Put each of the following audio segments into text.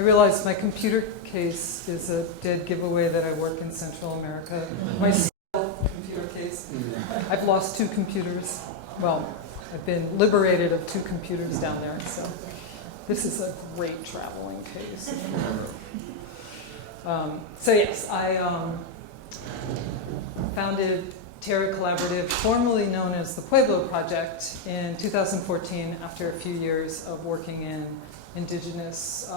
I realized my computer case is a dead giveaway that I work in Central America. My computer case. I've lost 2 computers. Well, I've been liberated of 2 computers down there, so this is a great traveling case. So yes, I founded Terra Collaborative, formerly known as the Pueblo Project, in 2014 after a few years of working in indigenous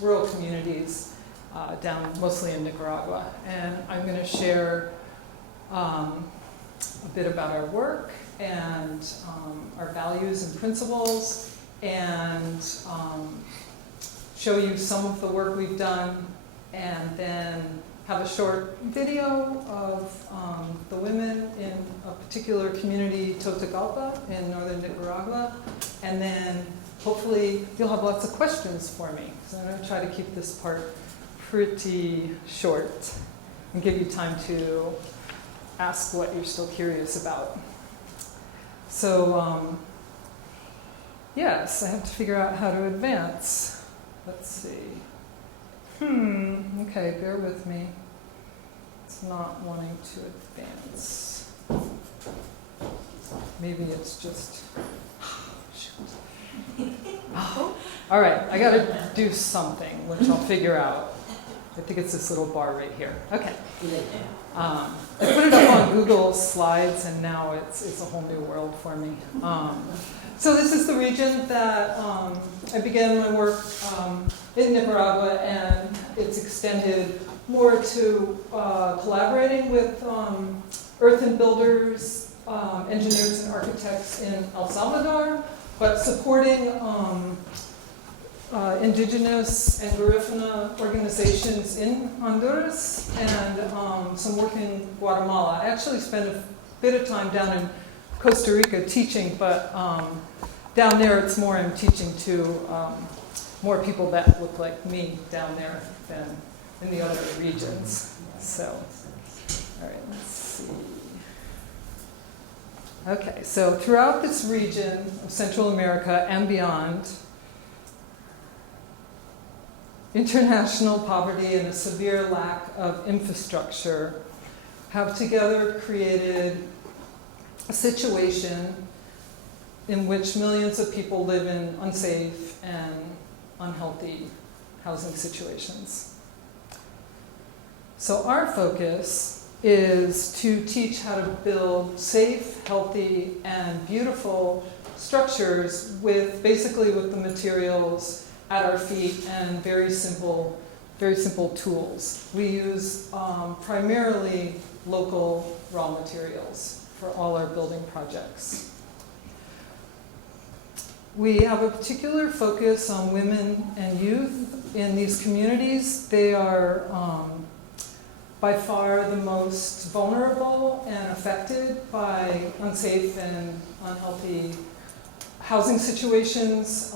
rural communities down mostly in Nicaragua. And I'm going to share a bit about our work and our values and principles, and show you some of the work we've done, and then have a short video of the women in a particular community, Totogalpa, in northern Nicaragua. And then hopefully you'll have lots of questions for me. So I'm going to try to keep this part pretty short and give you time to ask what you're still curious about. So yes, I have to figure out how to advance. Let's see. Okay, bear with me. It's not wanting to advance. Maybe it's just, shoot. All right, I gotta do something, which I'll figure out. I think it's this little bar right here. Okay. I put it up on Google Slides, and now it's a whole new world for me. So this is the region that I began my work in Nicaragua, and it's extended more to collaborating with earthen builders, engineers, and architects in El Salvador, but supporting indigenous and Garifuna organizations in Honduras, and some work in Guatemala. I actually spent a bit of time down in Costa Rica teaching, but down there it's more I'm teaching to more people that look like me down there than in the other regions. So, all right, let's see. Okay, so throughout this region of Central America and beyond, international poverty and a severe lack of infrastructure have together created a situation in which millions of people live in unsafe and unhealthy housing situations. So our focus is to teach how to build safe, healthy, and beautiful structures with the materials at our feet and very simple tools. We use primarily local raw materials for all our building projects. We have a particular focus on women and youth in these communities. They are by far the most vulnerable and affected by unsafe and unhealthy housing situations.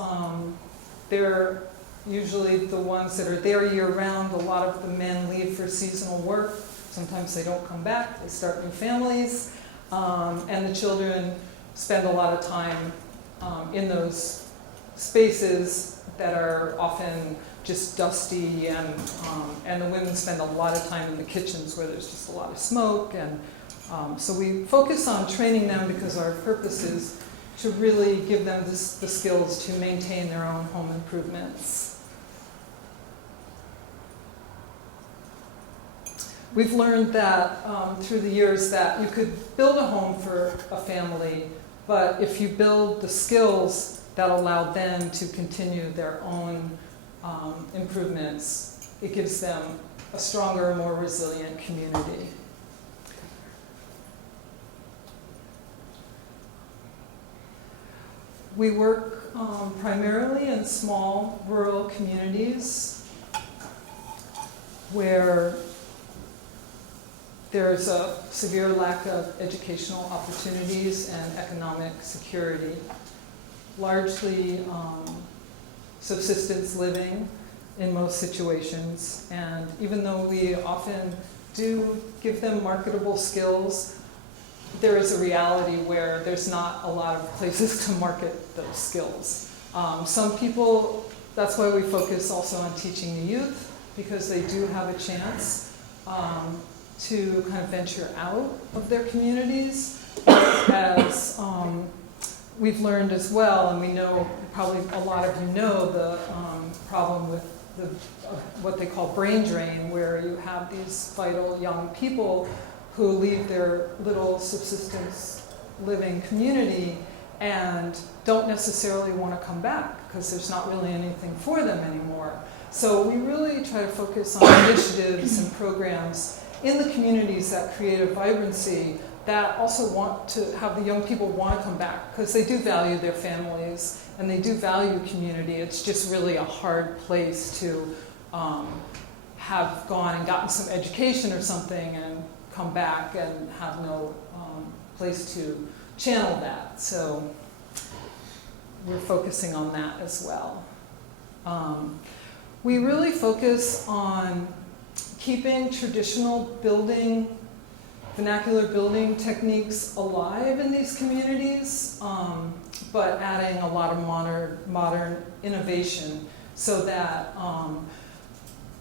They're usually the ones that are there year-round. A lot of the men leave for seasonal work. Sometimes they don't come back. They start new families. And the children spend a lot of time in those spaces that are often just dusty, and the women spend a lot of time in the kitchens where there's just a lot of smoke. And so we focus on training them because our purpose is to really give them the skills to maintain their own home improvements. We've learned that through the years that you could build a home for a family, but if you build the skills that allow them to continue their own improvements, it gives them a stronger, more resilient community. We work primarily in small rural communities where there's a severe lack of educational opportunities and economic security, largely subsistence living in most situations. And even though we often do give them marketable skills, there is a reality where there's not a lot of places to market those skills. Some people that's why we focus also on teaching the youth, because they do have a chance to kind of venture out of their communities. As we've learned as well, and we know, probably a lot of you know, the problem with what they call brain drain, where you have these vital young people who leave their little subsistence living community and don't necessarily want to come back because there's not really anything for them anymore. So we really try to focus on initiatives and programs in the communities that create a vibrancy that also want to have the young people want to come back, because they do value their families and they do value community. It's just really a hard place to have gone and gotten some education or something and come back and have no place to channel that. So we're focusing on that as well. We really focus on keeping traditional vernacular building techniques alive in these communities, but adding a lot of modern innovation so that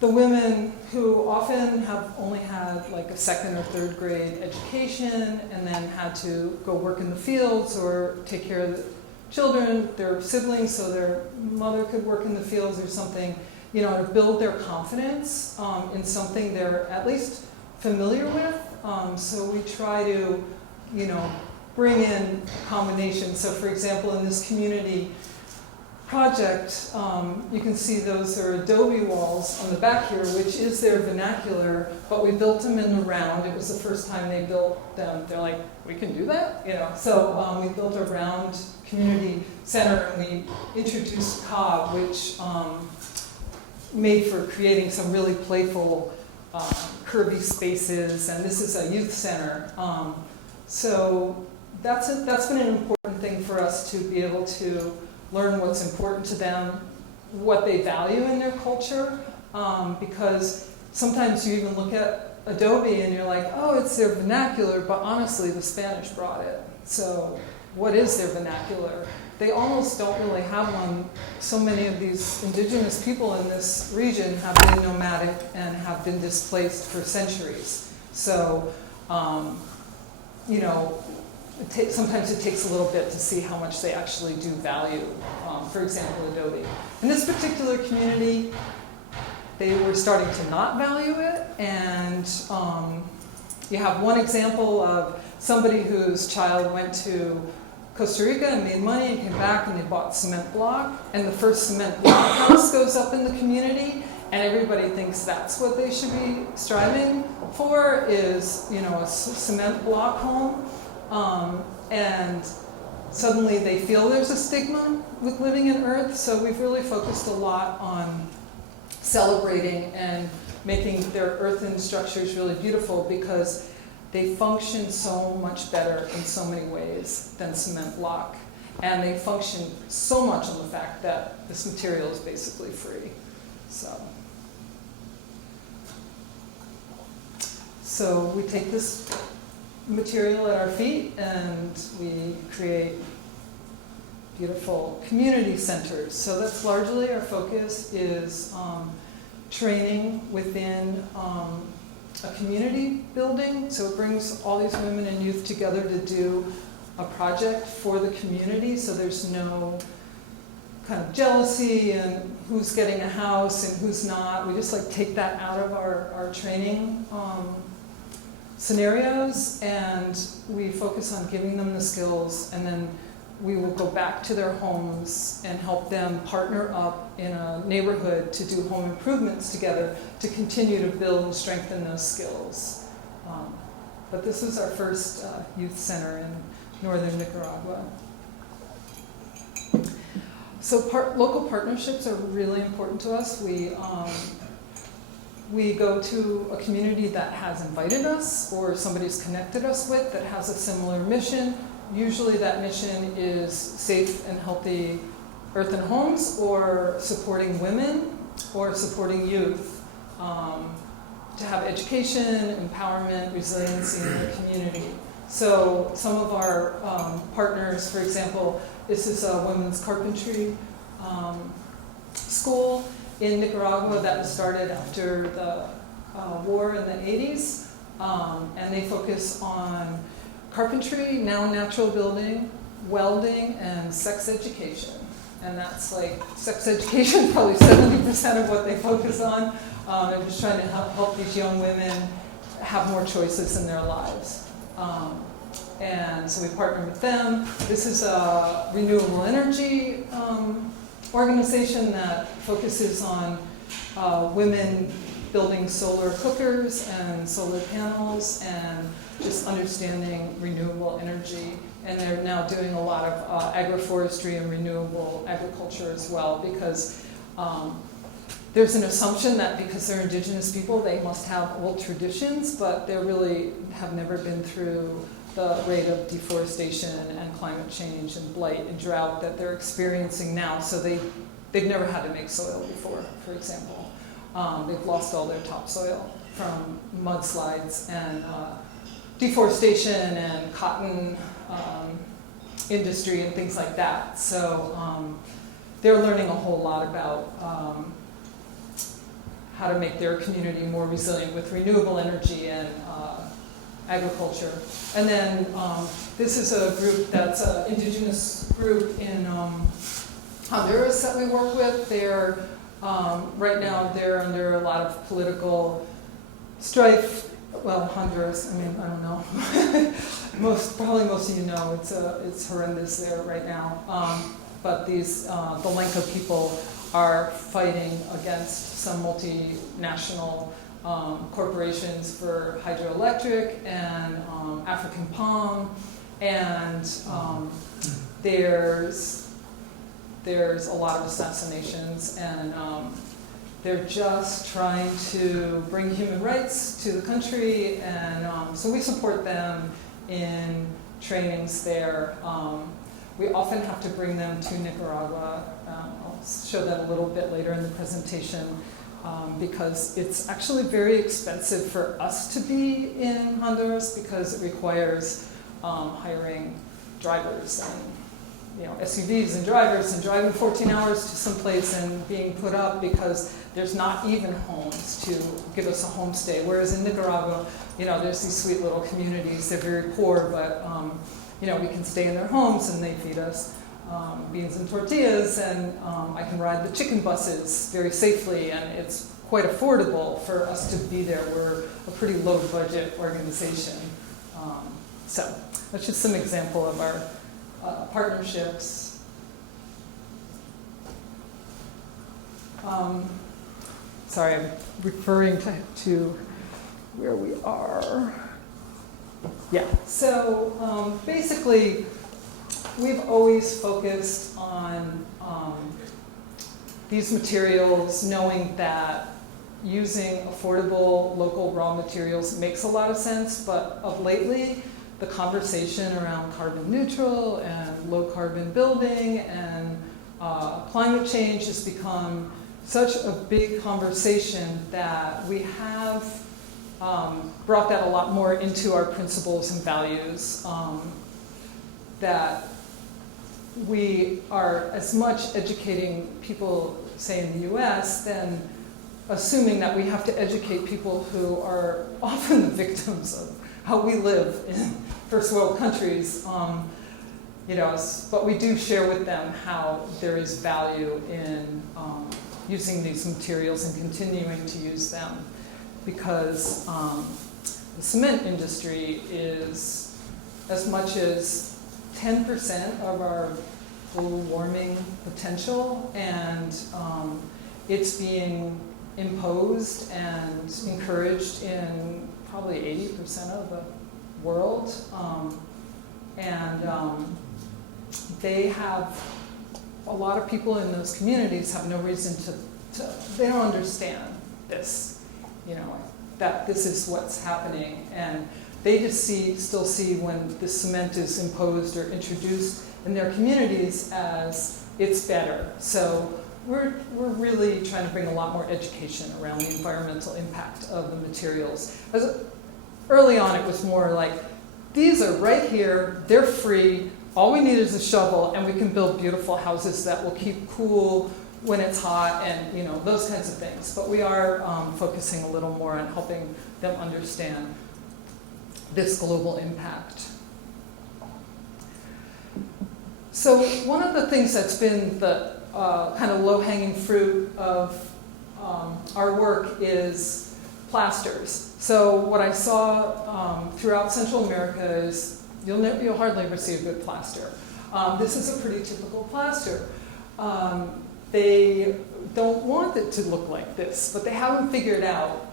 the women who often have only had like a second or third grade education and then had to go work in the fields or take care of the children, their siblings, so their mother could work in the fields or something, you know, to build their confidence in something they're at least familiar with. So we try to, you know, bring in combinations. So for example, in this community project, you can see those are Adobe walls on the back here, which is their vernacular, but we built them in the round. It was the first time they built them. They're like, we can do that? You know, so we built a round community center, and we introduced cob, which made for creating some really playful curvy spaces, and this is a youth center. So that's been an important thing for us to be able to learn what's important to them, what they value in their culture, because sometimes you even look at Adobe and you're like, oh, it's their vernacular, but honestly the Spanish brought it. So what is their vernacular? They almost don't really have one. So many of these indigenous people in this region have been nomadic and have been displaced for centuries. So, you know, sometimes it takes a little bit to see how much they actually do value, for example, Adobe. In this particular community, they were starting to not value it, and you have one example of somebody whose child went to Costa Rica and made money and came back and they bought cement block, and the first cement block house goes up in the community, and everybody thinks that's what they should be striving for, is, you know, a cement block home. And suddenly they feel there's a stigma with living in Earth, so we've really focused a lot on celebrating and making their earthen structures really beautiful, because they function so much better in so many ways than cement block. And they function so much on the fact that this material is basically free. So we take this material at our feet and we create beautiful community centers. So that's largely our focus, is training within a community building. So it brings all these women and youth together to do a project for the community, so there's no kind of jealousy and who's getting a house and who's not. We just like take that out of our training scenarios, and we focus on giving them the skills, and then we will go back to their homes and help them partner up in a neighborhood to do home improvements together to continue to build and strengthen those skills. But this is our first youth center in northern Nicaragua. So local partnerships are really important to us. We go to a community that has invited us or somebody's connected us with that has a similar mission. Usually that mission is safe and healthy earthen homes, or supporting women, or supporting youth to have education, empowerment, resiliency in the community. So some of our partners, for example, this is a women's carpentry school in Nicaragua that was started after the war in the 80s. And they focus on carpentry, now natural building, welding, and sex education. And that's like, sex education, probably 70% of what they focus on. They're just trying to help these young women have more choices in their lives. And so we partner with them. This is a renewable energy organization that focuses on women building solar cookers and solar panels and just understanding renewable energy. And they're now doing a lot of agroforestry and renewable agriculture as well, because there's an assumption that because they're indigenous people, they must have old traditions, but they really have never been through the rate of deforestation and climate change and blight and drought that they're experiencing now. So they've never had to make soil before, for example. They've lost all their topsoil from mudslides and deforestation and cotton industry and things like that. So they're learning a whole lot about how to make their community more resilient with renewable energy and agriculture. And then this is a group that's an indigenous group in Honduras that we work with. They're right now they're under a lot of political strife. Well, Honduras, I mean, I don't know. Probably most of you know it's horrendous there right now. But these the Lenca people are fighting against some multinational corporations for hydroelectric and African palm, and there's a lot of assassinations, and they're just trying to bring human rights to the country, and so we support them in trainings there. We often have to bring them to Nicaragua. I'll show that a little bit later in the presentation, because it's actually very expensive for us to be in Honduras because it requires hiring drivers and SUVs and drivers and driving 14 hours to someplace and being put up because there's not even homes to give us a homestay. Whereas in Nicaragua, there's these sweet little communities. They're very poor, but we can stay in their homes and they feed us beans and tortillas, and I can ride the chicken buses very safely, and it's quite affordable for us to be there. We're a pretty low budget organization. So that's just some example of our partnerships. Sorry, I'm referring to where we are. Yeah, so basically, we've always focused on these materials, knowing that using affordable local raw materials makes a lot of sense, but of lately, the conversation around carbon neutral and low carbon building and climate change has become such a big conversation that we have brought that a lot more into our principles and values, that we are as much educating people, say in the US, than assuming that we have to educate people who are often the victims of how we live in first world countries. But we do share with them how there is value in using these materials and continuing to use them, because the cement industry is as much as 10% of our global warming potential, and it's being imposed and encouraged in probably 80% of the world, they have, a lot of people in those communities have no reason to they don't understand this, that this is what's happening, and they just still see when the cement is imposed or introduced in their communities as it's better. So we're really trying to bring a lot more education around the environmental impact of the materials. Early on, it was more like, these are right here, they're free, all we need is a shovel, and we can build beautiful houses that will keep cool when it's hot and, you know, those kinds of things. But we are focusing a little more on helping them understand this global impact. So one of the things that's been the kind of low-hanging fruit of our work is plasters. So what I saw throughout Central America is you'll hardly ever see a good plaster. This is a pretty typical plaster. They don't want it to look like this, but they haven't figured out,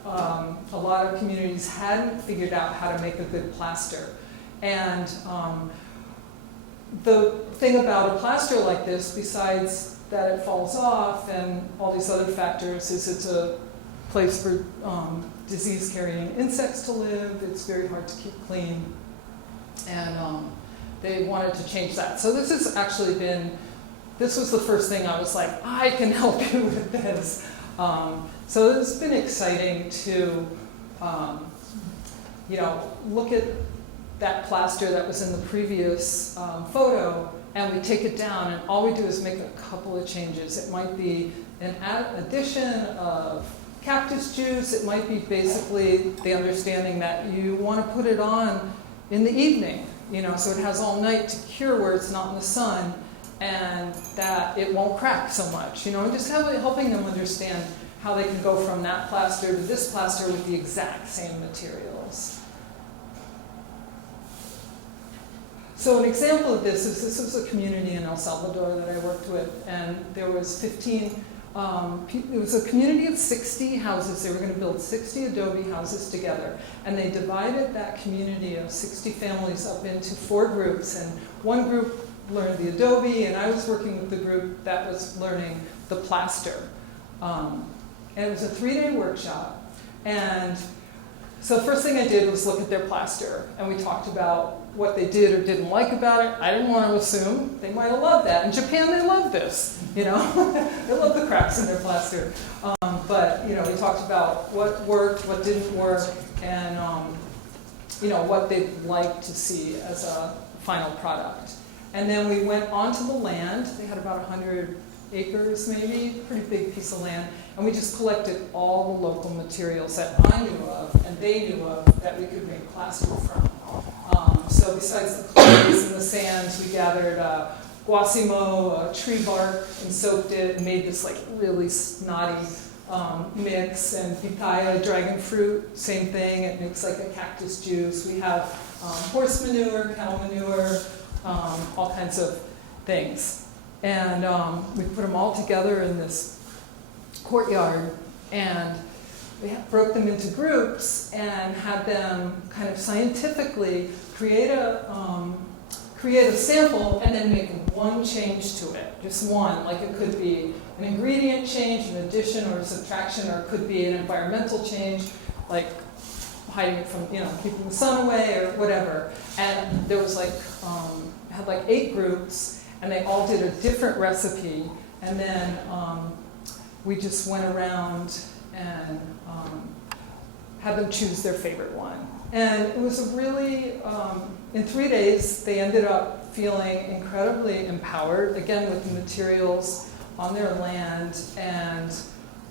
a lot of communities hadn't figured out how to make a good plaster. And the thing about a plaster like this, besides that it falls off and all these other factors, is it's a place for disease-carrying insects to live. It's very hard to keep clean. And they wanted to change that. So this has actually been, this was the first thing I was like, I can help you with this. So it's been exciting to, you know, look at that plaster that was in the previous photo, and we take it down, and all we do is make a couple of changes. It might be an addition of cactus juice. It might be basically the understanding that you want to put it on in the evening, you know, so it has all night to cure where it's not in the sun, and that it won't crack so much, you know, and just helping them understand how they can go from that plaster to this plaster with the exact same materials. So an example of this is, this was a community in El Salvador that I worked with, and there was 15, it was a community of 60 houses. They were going to build 60 Adobe houses together, and they divided that community of 60 families up into 4 groups, and one group learned the Adobe, and I was working with the group that was learning the plaster. And it was a 3-day workshop, and so the first thing I did was look at their plaster, and we talked about what they did or didn't like about it. I didn't want to assume. They might have loved that. In Japan, they love this, you know. They love the cracks in their plaster. But, you know, we talked about what worked, what didn't work, and, you know, what they'd like to see as a final product. And then we went onto the land. They had about 100 acres, maybe, pretty big piece of land. And we just collected all the local materials that I knew of and they knew of that we could make plaster from. So besides the clays and the sands, we gathered guacimo, tree bark, and soaked it and made this like really snotty mix. And pitaya, dragon fruit, same thing. It makes like a cactus juice. We have horse manure, cow manure, all kinds of things. And we put them all together in this courtyard, and we broke them into groups and had them kind of scientifically create a sample and then make one change to it, just one. Like it could be an ingredient change, an addition or a subtraction, or it could be an environmental change, like hiding it from, you know, keeping the sun away or whatever. And there was like, had like 8 groups, and they all did a different recipe, and then we just went around and had them choose their favorite one. And it was a really, in 3 days, they ended up feeling incredibly empowered, again with the materials on their land, and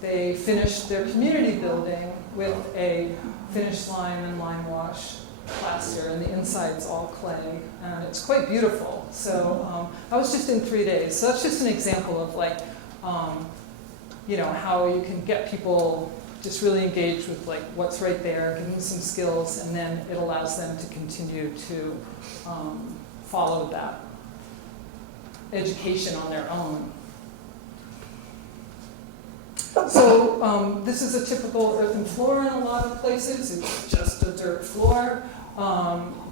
they finished their community building with a finished lime and lime wash plaster, and the inside's all clay, and it's quite beautiful. So I was just in 3 days. So that's just an example of like, you know, how you can get people just really engaged with like what's right there, give them some skills, and then it allows them to continue to follow that education on their own. So this is a typical earthen floor in a lot of places. It's just a dirt floor.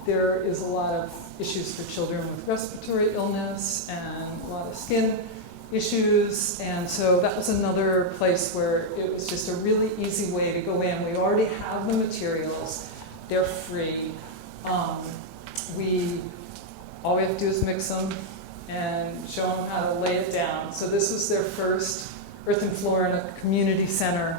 There is a lot of issues for children with respiratory illness and a lot of skin issues, and so that was another place where it was just a really easy way to go in. We already have the materials. They're free. All we have to do is mix them and show them how to lay it down. So this was their first earthen floor in a community center.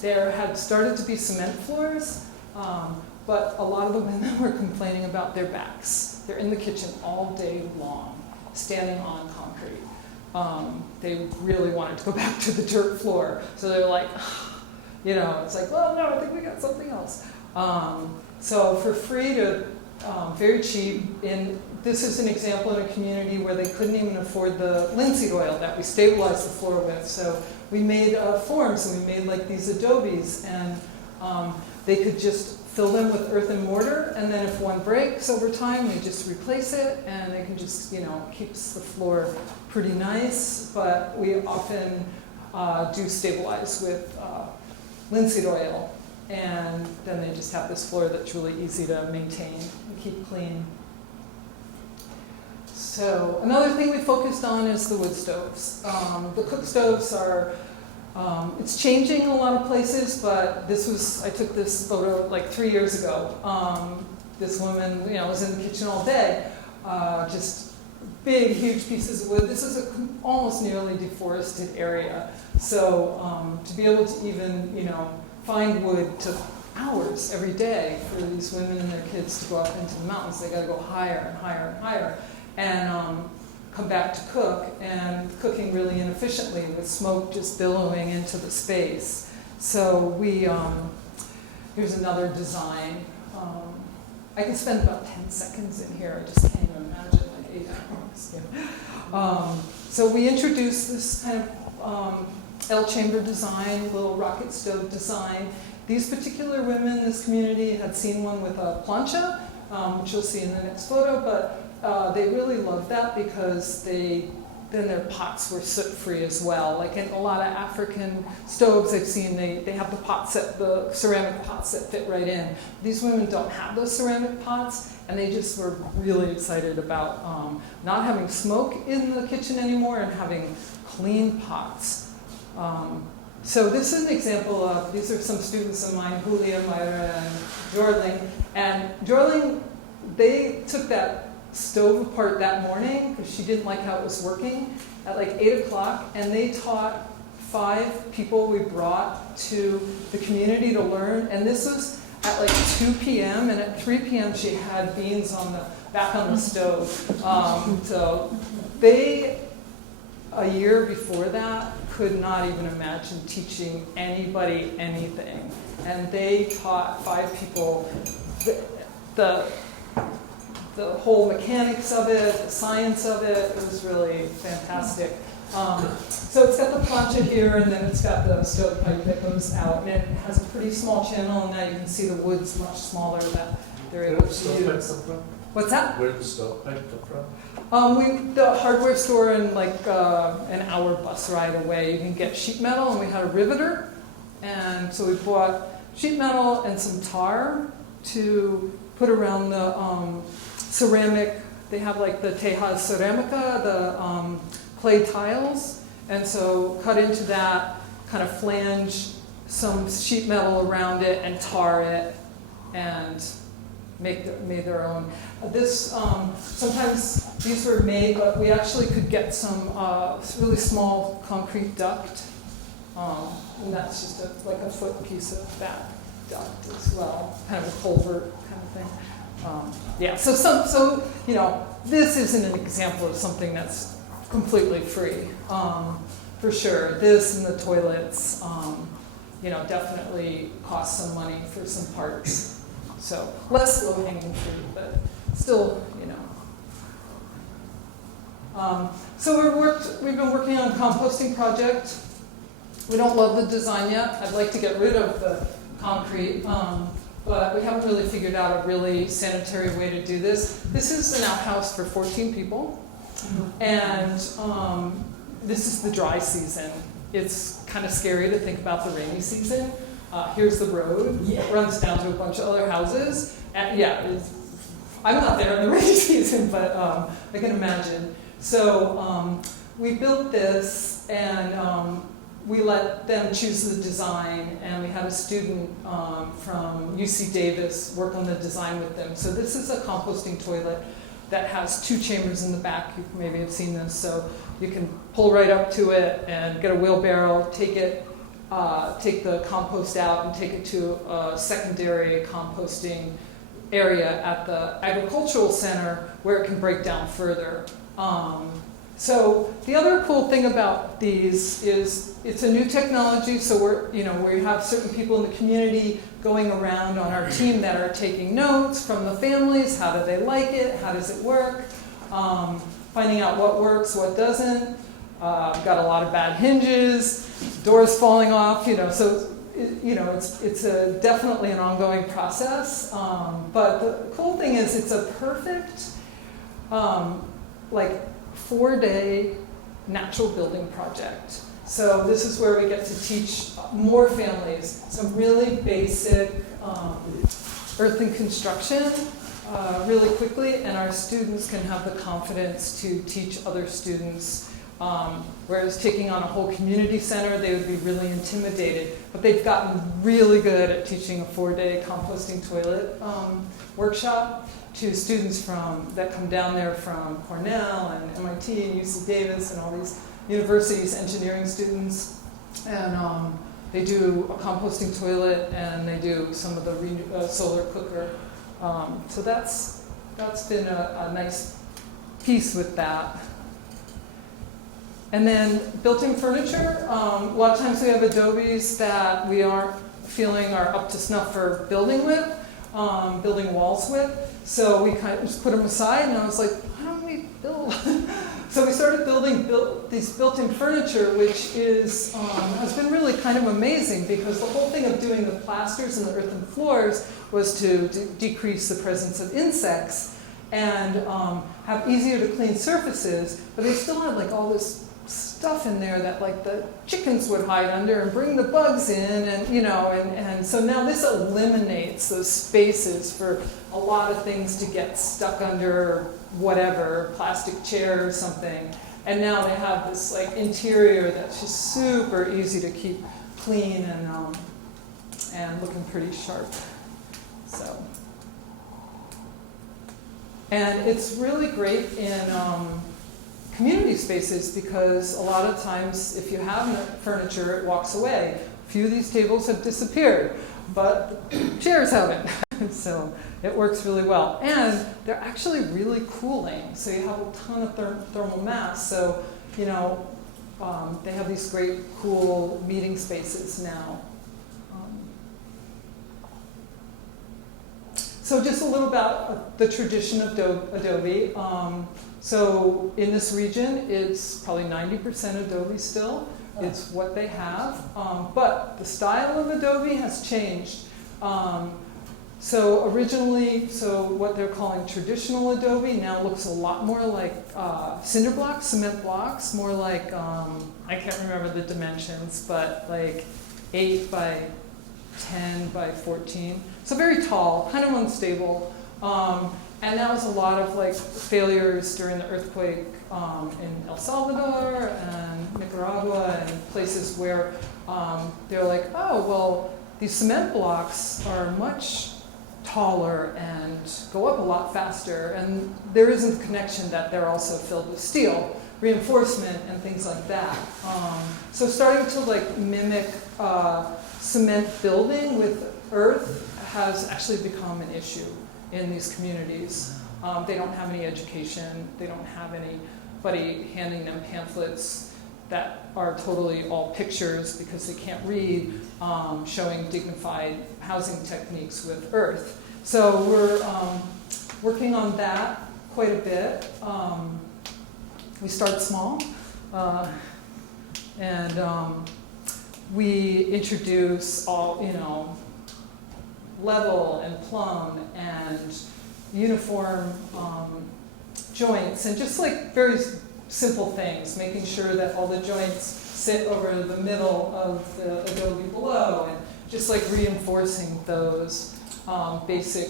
There had started to be cement floors, but a lot of the women were complaining about their backs. They're in the kitchen all day long, standing on concrete. they really wanted to go back to the dirt floor. So they're like, it's like, well, no, I think we got something else. So for free to, very cheap, and this is an example in a community where they couldn't even afford the linseed oil that we stabilized the floor with. So we made forms, and we made like these Adobes, and they could just fill them with earthen mortar, and then if one breaks over time, they just replace it, and they can just, keeps the floor pretty nice. But we often do stabilize with linseed oil, and then they just have this floor that's really easy to maintain and keep clean. So another thing we focused on is the wood stoves. The cook stoves are, it's changing in a lot of places, but I took this photo like 3 years ago. This woman, was in the kitchen all day, just big, huge pieces of wood. This is a almost nearly deforested area. So to be able to even, find wood took hours every day for these women and their kids to go up into the mountains. They got to go higher and higher and higher, and come back to cook, and cooking really inefficiently with smoke just billowing into the space. So here's another design. I can spend about 10 seconds in here. I just can't even imagine like 8 hours. Yeah. So we introduced this kind of L-chamber design, little rocket stove design. These particular women in this community had seen one with a plancha, which you'll see in the next photo, but they really loved that because then their pots were soot-free as well. Like in a lot of African stoves I've seen, they have the ceramic pots that fit right in. These women don't have those ceramic pots, and they just were really excited about not having smoke in the kitchen anymore and having clean pots. So this is an example of, these are some students of mine, Julia, Myra, and Jorling. And Jorling, they took that stove apart that morning because she didn't like how it was working at like 8 o'clock, and they taught 5 people we brought to the community to learn. And this was at like 2 p.m. and at 3 p.m. she had beans back on the stove. So they, a year before that, could not even imagine teaching anybody anything. And they taught 5 people the whole mechanics of it, the science of it. It was really fantastic. So it's got the plancha here, and then it's got the stovepipe that goes out, and it has a pretty small channel, and now you can see the wood's much smaller that they're able to use. What's that? Where did the stovepipe come from? The hardware store in like an hour bus ride away, you can get sheet metal, and we had a riveter, and so we bought sheet metal and some tar to put around the ceramic. They have like the tejas ceramica, the clay tiles, and so cut into that, kind of flange some sheet metal around it and tar it, and made their own. Sometimes these were made, but we actually could get some really small concrete duct, and that's just like a foot piece of that duct as well, kind of a culvert kind of thing. So this isn't an example of something that's completely free, for sure. This and the toilets, definitely cost some money for some parts. So less low-hanging fruit, but still, So we've been working on a composting project. We don't love the design yet. I'd like to get rid of the concrete, but we haven't really figured out a really sanitary way to do this. This is an outhouse for 14 people, and this is the dry season. It's kind of scary to think about the rainy season. Here's the road. It runs down to a bunch of other houses. And I'm not there in the rainy season, but I can imagine. So we built this, and we let them choose the design, and we had a student from UC Davis work on the design with them. So this is a composting toilet that has 2 chambers in the back. You maybe have seen this. So you can pull right up to it and get a wheelbarrow, take the compost out and take it to a secondary composting area at the agricultural center where it can break down further. So the other cool thing about these is it's a new technology, so we have certain people in the community going around on our team that are taking notes from the families. How do they like it? How does it work? Finding out what works, what doesn't. Got a lot of bad hinges, doors falling off, so it's definitely an ongoing process. But the cool thing is it's a perfect 4-day natural building project. So this is where we get to teach more families some really basic earthen construction really quickly, and our students can have the confidence to teach other students. Whereas taking on a whole community center, they would be really intimidated. But they've gotten really good at teaching a 4-day composting toilet workshop to students that come down there from Cornell and MIT and UC Davis and all these universities, engineering students. And they do a composting toilet, and they do some of the solar cooker. So that's been a nice piece with that. And then built-in furniture. A lot of times we have Adobes that we aren't feeling are up to snuff for building with, building walls with. So we kind of just put them aside, and I was like, why don't we build? So we started building these built-in furniture, which has been really kind of amazing, because the whole thing of doing the plasters and the earthen floors was to decrease the presence of insects and have easier to clean surfaces, but they still had all this stuff in there that the chickens would hide under and bring the bugs in, and so now this eliminates those spaces for a lot of things to get stuck under, whatever, plastic chair or something. And now they have this interior that's just super easy to keep clean and looking pretty sharp. So, and it's really great in community spaces, because a lot of times if you have furniture, it walks away. A few of these tables have disappeared, but chairs haven't. So it works really well. And they're actually really cooling, so you have a ton of thermal mass. So, they have these great cool meeting spaces now. So just a little about the tradition of Adobe. So in this region, it's probably 90% Adobe still. It's what they have. But the style of Adobe has changed. So originally, what they're calling traditional Adobe now looks a lot more like cinder blocks, cement blocks, more like, I can't remember the dimensions, but 8 by 10 by 14. So very tall, kind of unstable. And that was a lot of failures during the earthquake in El Salvador and Nicaragua, and places where they're like, oh, well, these cement blocks are much taller and go up a lot faster, and there isn't the connection that they're also filled with steel, reinforcement, and things like that. So starting to mimic cement building with earth has actually become an issue in these communities. They don't have any education. They don't have anybody handing them pamphlets that are totally all pictures, because they can't read, showing dignified housing techniques with earth. So we're working on that quite a bit. We start small, and we introduce all, level and plumb and uniform joints, and just very simple things, making sure that all the joints sit over the middle of the Adobe below, and just reinforcing those basic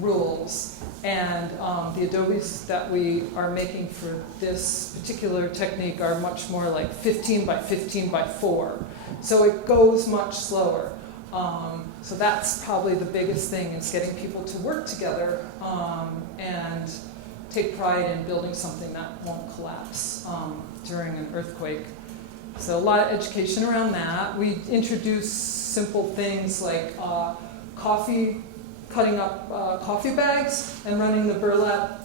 rules. And the Adobes that we are making for this particular technique are much more 15 by 15 by 4. So it goes much slower. So that's probably the biggest thing, is getting people to work together and take pride in building something that won't collapse during an earthquake. So a lot of education around that. We introduce simple things like cutting up coffee bags and running the burlap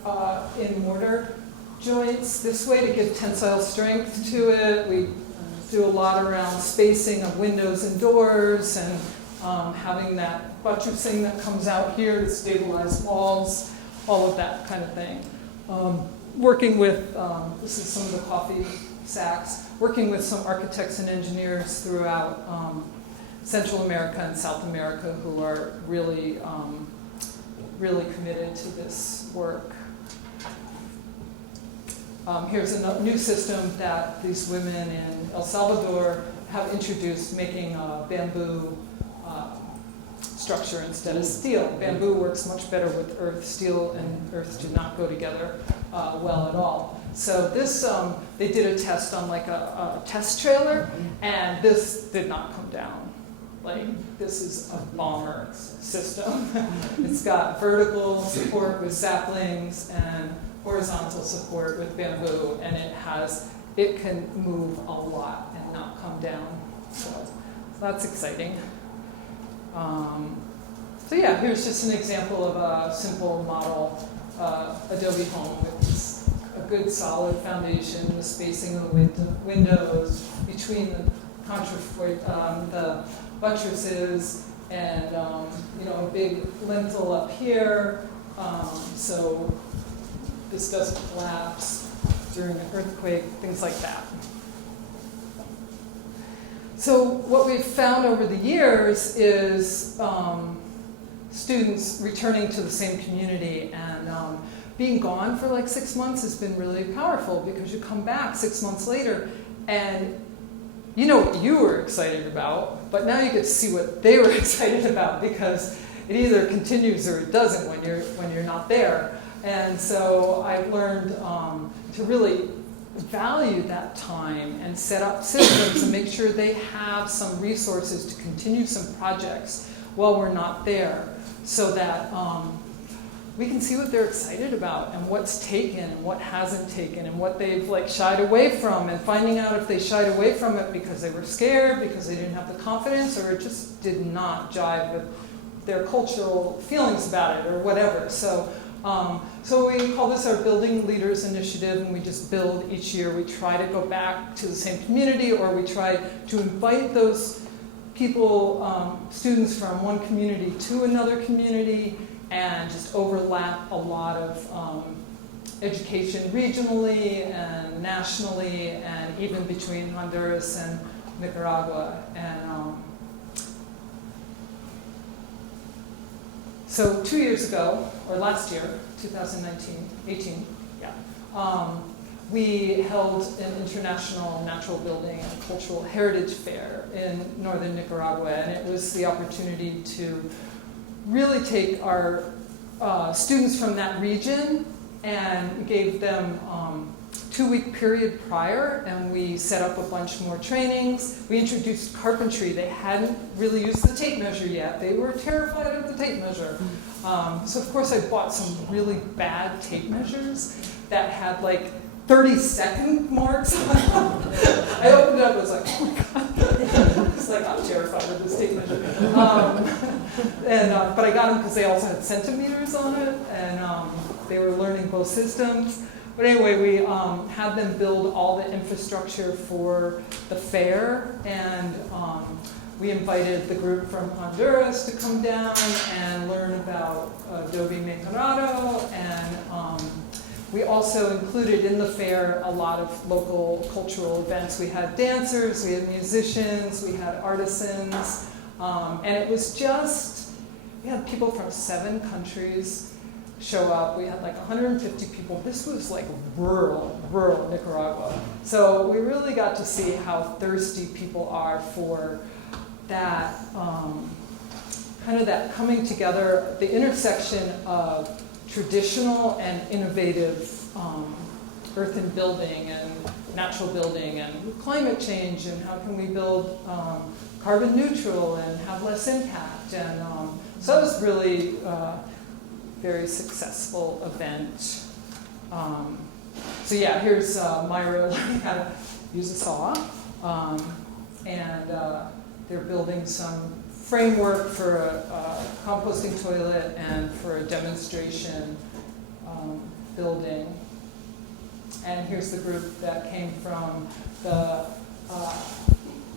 in mortar joints this way to give tensile strength to it. We do a lot around spacing of windows and doors and having that buttressing that comes out here to stabilize walls, all of that kind of thing. Working with, this is some of the coffee sacks, working with some architects and engineers throughout Central America and South America who are really, really committed to this work. Here's a new system that these women in El Salvador have introduced, making a bamboo structure instead of steel. Bamboo works much better with earth. Steel and earth do not go together well at all. So this, they did a test on like a test trailer, and this did not come down. Like, this is a bomber system. It's got vertical support with saplings and horizontal support with bamboo, and it can move a lot and not come down. So that's exciting. So yeah, here's just an example of a simple model Adobe home with a good solid foundation, the spacing of the windows between the buttresses, and a big lintel up here, so this doesn't collapse during an earthquake, things like that. So what we've found over the years is students returning to the same community, and being gone for like 6 months has been really powerful, because you come back 6 months later and you know what you were excited about, but now you get to see what they were excited about, because it either continues or it doesn't when you're not there. And so I've learned to really value that time and set up systems and make sure they have some resources to continue some projects while we're not there, so that we can see what they're excited about and what's taken and what hasn't taken and what they've like shied away from, and finding out if they shied away from it because they were scared, because they didn't have the confidence, or it just did not jive with their cultural feelings about it or whatever. So we call this our Building Leaders Initiative, and we just build each year. We try to go back to the same community, or we try to invite those people, students from one community to another community, and just overlap a lot of education regionally and nationally, and even between Honduras and Nicaragua. And so 2 years ago, or last year, 18, we held an international natural building and cultural heritage fair in northern Nicaragua, and it was the opportunity to really take our students from that region and gave them 2-week period prior, and we set up a bunch more trainings. We introduced carpentry. They hadn't really used the tape measure yet. They were terrified of the tape measure. So of course I bought some really bad tape measures that had like 30-second marks on them. I opened it up and was like, oh my God. It's like, I'm terrified of this tape measure. But I got them because they also had centimeters on it, and they were learning both systems. But anyway, we had them build all the infrastructure for the fair, and we invited the group from Honduras to come down and learn about Adobe Mejorado, and we also included in the fair a lot of local cultural events. We had dancers, we had musicians, we had artisans, and it was just, we had people from 7 countries show up. We had like 150 people. This was like rural Nicaragua. So we really got to see how thirsty people are for that, kind of that coming together, the intersection of traditional and innovative earthen building and natural building and climate change, and how can we build carbon neutral and have less impact. And so it was really very successful event. So yeah, here's Myra learning how to use a saw. And they're building some framework for a composting toilet and for a demonstration building. And here's the group that came from the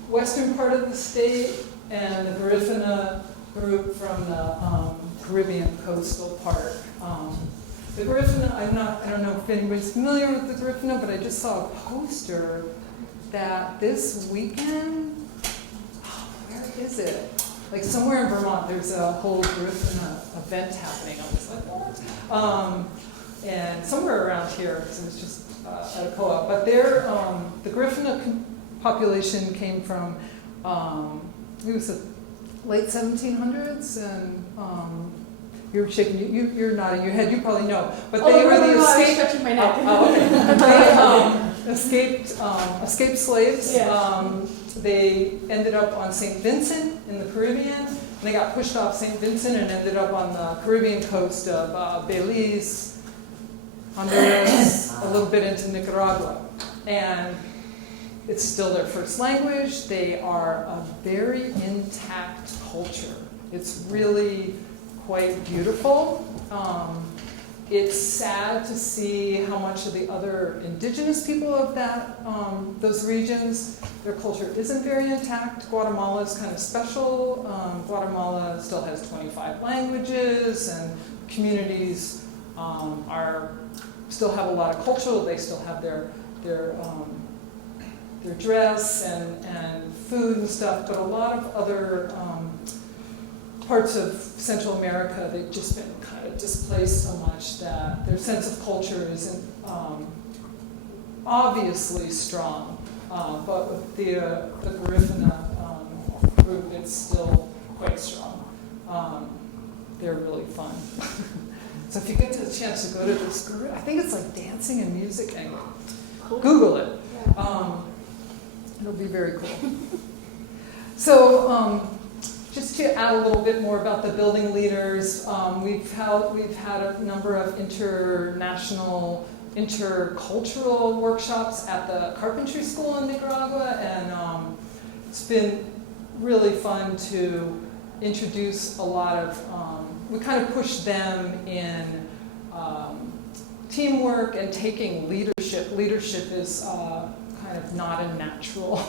western part of the state, and the Garifuna group from the Caribbean coastal part. The Garifuna, I don't know if anybody's familiar with the Garifuna, but I just saw a poster that this weekend, where is it? Like somewhere in Vermont, there's a whole Garifuna event happening. I was like, what? And somewhere around here, so it's just at a co-op. But they're, the Garifuna population came from, it was the late 1700s, and you're shaking, you're nodding your head, you probably know. But they were the escaped, stretching my neck. they escaped slaves. Yeah. They ended up on St. Vincent in the Caribbean, and they got pushed off St. Vincent and ended up on the Caribbean coast of Belize, Honduras, a little bit into Nicaragua. And it's still their first language. They are a very intact culture. It's really quite beautiful. It's sad to see how much of the other indigenous people of that those regions, their culture isn't very intact. Guatemala is kind of special. Guatemala still has 25 languages, and communities still have a lot of culture. They still have their dress and food and stuff, but a lot of other parts of Central America, they've just been kind of displaced so much that their sense of culture isn't obviously strong. But with the Garifuna group, it's still quite strong. They're really fun. So if you get the chance to go to this group, I think it's like dancing and music, and Google it. It'll be very cool. So just to add a little bit more about the building leaders, we've had a number of international, intercultural workshops at the carpentry school in Nicaragua, and it's been really fun to introduce a lot of, we kind of push them in teamwork and taking leadership. Leadership is kind of not a natural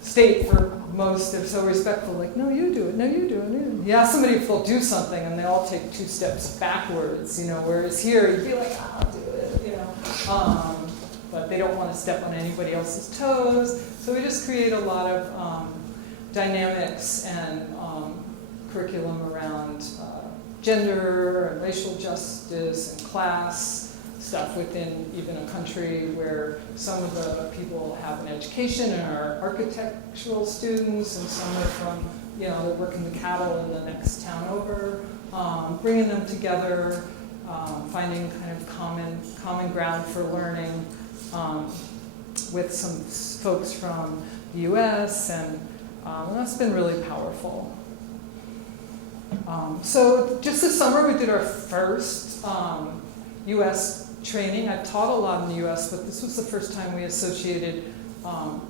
state for most. They're so respectful, like, no, you do it, no, you do it. You. You ask somebody if they'll do something, and they all take 2 steps backwards, whereas here, you'd be like, I'll do it, but they don't want to step on anybody else's toes. So we just create a lot of dynamics and curriculum around gender and racial justice and class stuff within even a country where some of the people have an education and are architectural students, and some are from, they're working the cattle in the next town over, bringing them together, finding kind of common ground for learning with some folks from the US, and that's been really powerful. So just this summer we did our first US training. I've taught a lot in the US, but this was the first time we associated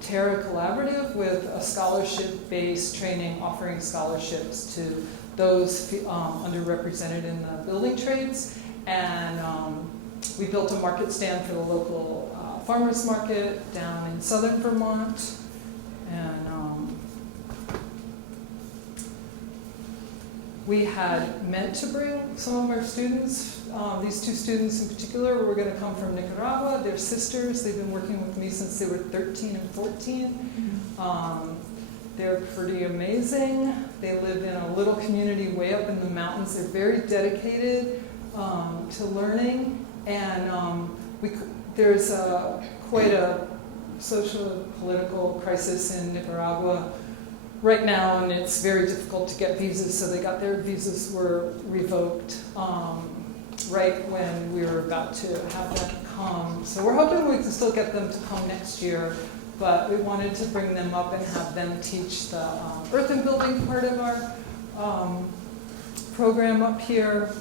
Terra Collaborative with a scholarship-based training, offering scholarships to those underrepresented in the building trades. And we built a market stand for the local farmers market down in southern Vermont. And we had meant to bring some of our students. These 2 students in particular were going to come from Nicaragua. They're sisters. They've been working with me since they were 13 and 14. They're pretty amazing. They live in a little community way up in the mountains. They're very dedicated to learning. And there's quite a social political crisis in Nicaragua right now, and it's very difficult to get visas, so their visas were revoked right when we were about to have them come. So we're hoping we can still get them to come next year, but we wanted to bring them up and have them teach the Earthen building part of our program up here,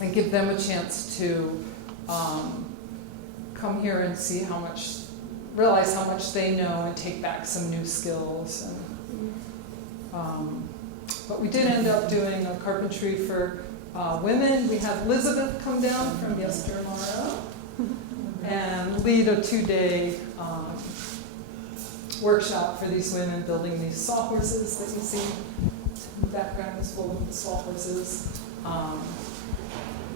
and give them a chance to come here and see realize how much they know and take back some new skills. But we did end up doing a carpentry for women. We had Elizabeth come down from Yestermorrow. and lead a 2-day workshop for these women building these sawhorses that you see. The background is full of the sawhorses.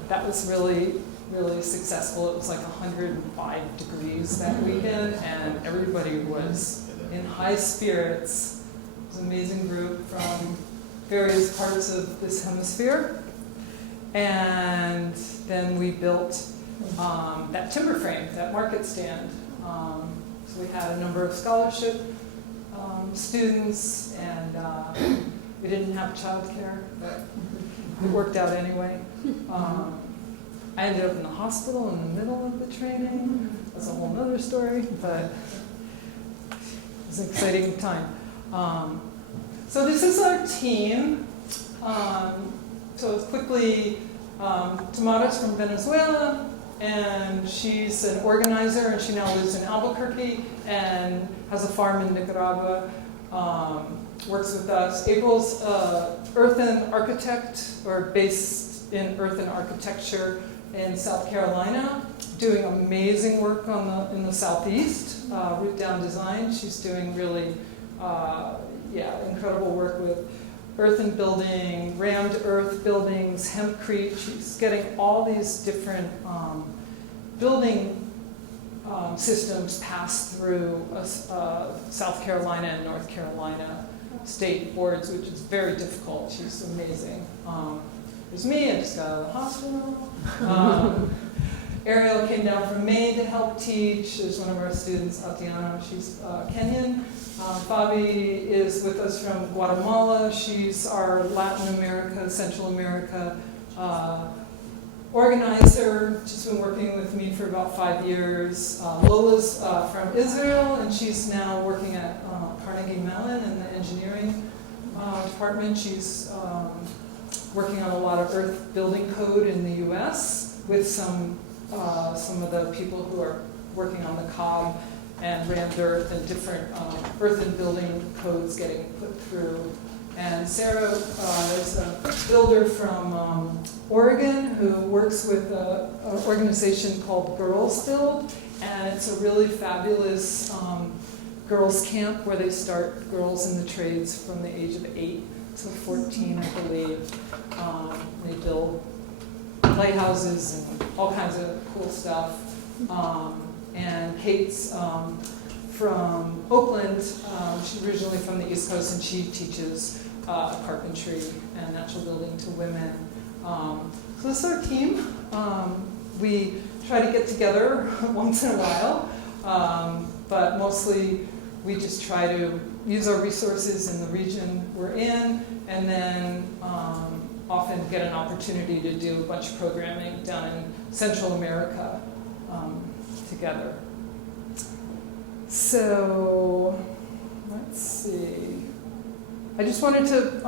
That was really, really successful. It was like 105 degrees that weekend, and everybody was in high spirits. It was an amazing group from various parts of this hemisphere. And then we built that timber frame, that market stand. So we had a number of scholarship students, and we didn't have childcare, but it worked out anyway. I ended up in the hospital in the middle of the training. That's a whole other story, but it was an exciting time. So this is our team. So quickly, Tamara's from Venezuela, and she's an organizer, and she now lives in Albuquerque and has a farm in Nicaragua, works with us. April's Earthen architect, or based in Earthen architecture in South Carolina, doing amazing work in the Southeast, root down design. She's doing really, incredible work with earthen building, rammed earth buildings, hempcrete. She's getting all these different building systems passed through South Carolina and North Carolina state boards, which is very difficult. She's amazing. There's me, I just got out of the hospital. Ariel came down from Maine to help teach. There's one of our students, Tatiana, she's Kenyan. Fabi is with us from Guatemala. She's our Latin America, Central America organizer. She's been working with me for about 5 years. Lola's from Israel, and she's now working at Carnegie Mellon in the engineering department. She's working on a lot of earth building code in the US with some of the people who are working on the Cobb and rammed earth and different earthen building codes getting put through. And Sarah is a builder from Oregon who works with an organization called Girls Build, and it's a really fabulous girls camp where they start girls in the trades from the age of 8 to 14, I believe. They build playhouses and all kinds of cool stuff. And Kate's from Oakland. She's originally from the East Coast, and she teaches carpentry and natural building to women. So this is our team. We try to get together once in a while, but mostly we just try to use our resources in the region we're in, and then often get an opportunity to do a bunch of programming down in Central America together. So let's see. I just wanted to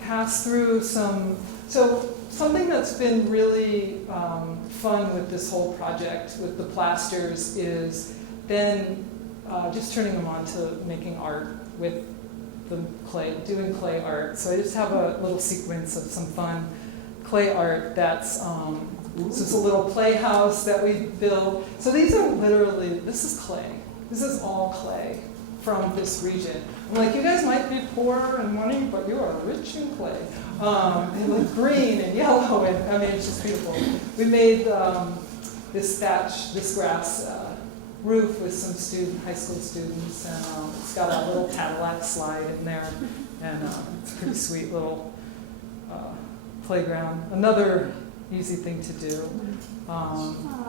pass through something that's been really fun with this whole project with the plasters is then just turning them on to making art with the clay, doing clay art. So I just have a little sequence of some fun clay art that's, so it's a little playhouse that we built. So these are literally, this is clay. This is all clay from this region. I'm like, you guys might be poor in money, but you are rich in clay. They look green and yellow, and I mean, it's just beautiful. We made this thatch, this grass roof with some high school students, and it's got a little Cadillac slide in there, and it's a pretty sweet little playground. Another easy thing to do.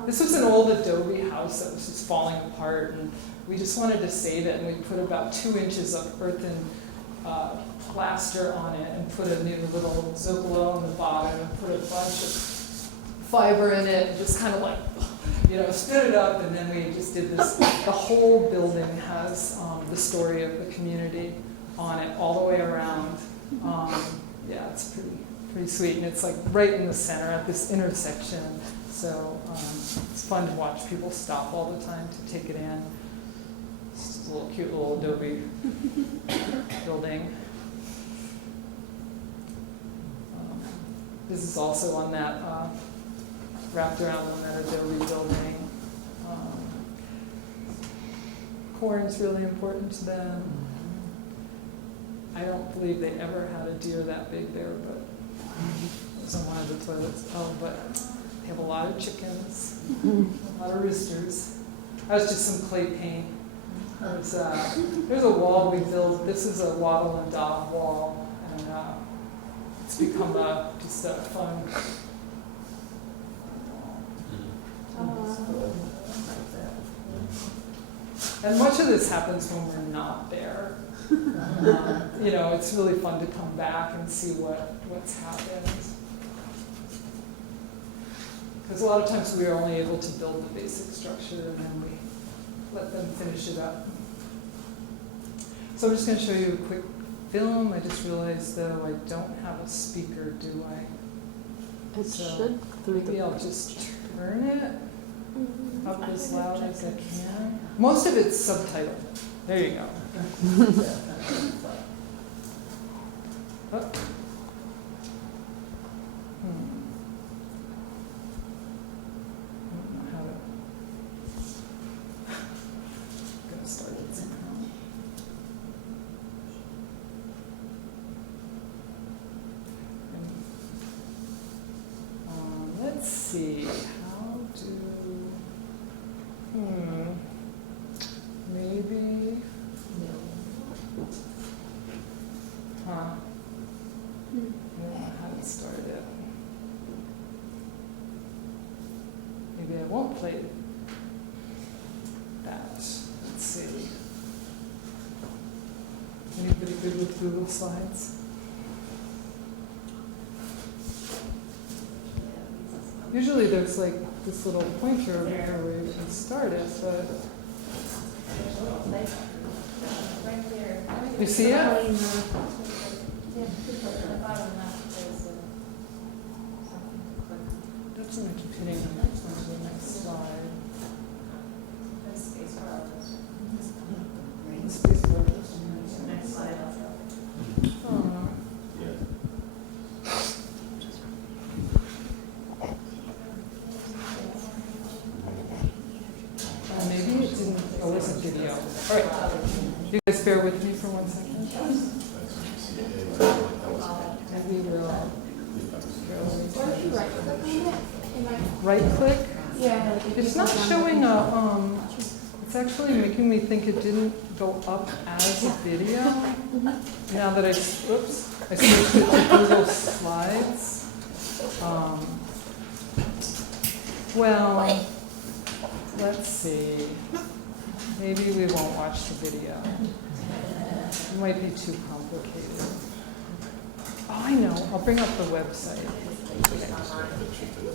This was an old Adobe house that was just falling apart, and we just wanted to save it, and we put about 2 inches of earthen plaster on it and put a new little Zocalo on the bottom and put a bunch of fiber in it and just kind of like, stood it up, and then we just did this. The whole building has the story of the community on it all the way around. It's pretty sweet, and it's like right in the center at this intersection. So it's fun to watch people stop all the time to take it in. It's just a little cute little Adobe building. This is also on that wrapped around them that they're rebuilding. Corn's really important to them. I don't believe they ever had a deer that big there, but it was on one of the toilets. Oh, but they have a lot of chickens, a lot of roosters. That was just some clay paint. There's a wall we built. This is a wattle and daub wall, and it's become just a fun. And much of this happens when we're not there. It's really fun to come back and see what's happened. Because a lot of times we are only able to build the basic structure and then we let them finish it up. So I'm just going to show you a quick film. I just realized, though, I don't have a speaker, do I? It should through maybe I'll just turn it up as loud as I can. Most of it's subtitled. There you go. Oh. I don't know how to. I'm gonna start it somehow. Let's see. How do? Maybe. Huh. I don't know how to start it. Maybe I won't play that. Let's see. Anybody good with Google Slides? Usually there's like this little pointer over here where you can start it, but you see it? That's an computing on the next slide. Next slide. Oh. Maybe it didn't. Oh, it's a video. All right. You guys bear with me for 1 second. And we will. Right click? Yeah. It's not showing a, it's actually making me think it didn't go up as a video. Now that I switched it to Google Slides. Well, let's see. Maybe we won't watch the video. It might be too complicated. Oh, I know. I'll bring up the website.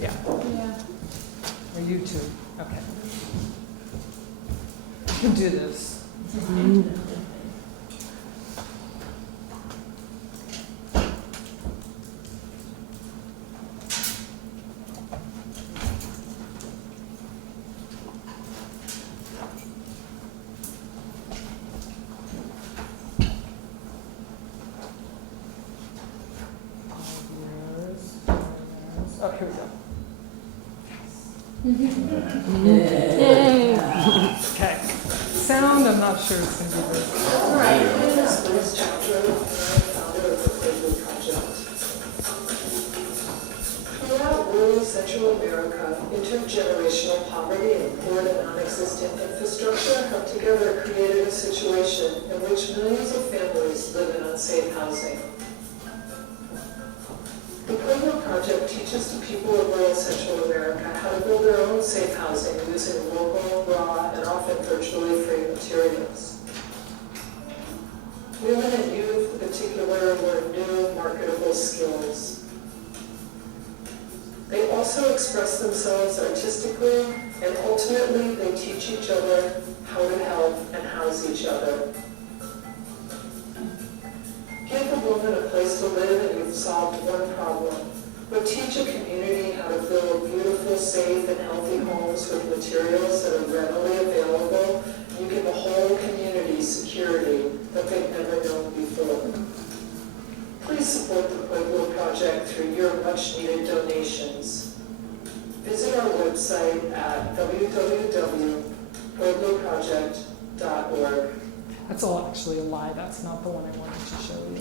Yeah. Or YouTube. Okay. I can do this. Oh, here we go. Yay. Okay. Sound, I'm not sure it's going to be good. All right. My name is Johndrow, founder of the Pueblo Project. Throughout rural Central America, intergenerational poverty and poor and non-existent infrastructure have together created a situation in which millions of families live in unsafe housing. The Pueblo Project teaches the people of rural Central America how to build their own safe housing using local, raw, and often virtually free materials. Women and youth in particular learn new, marketable skills. They also express themselves artistically, and ultimately they teach each other how to help and house each other. Give a woman a place to live and you've solved one problem. But teach a community how to build beautiful, safe, and healthy homes with materials that are readily available. You give a whole community security that they've never known before. Please support the Pueblo Project through your much-needed donations. Visit our website at www.puebloproject.org. That's all actually a lie. That's not the one I wanted to show you.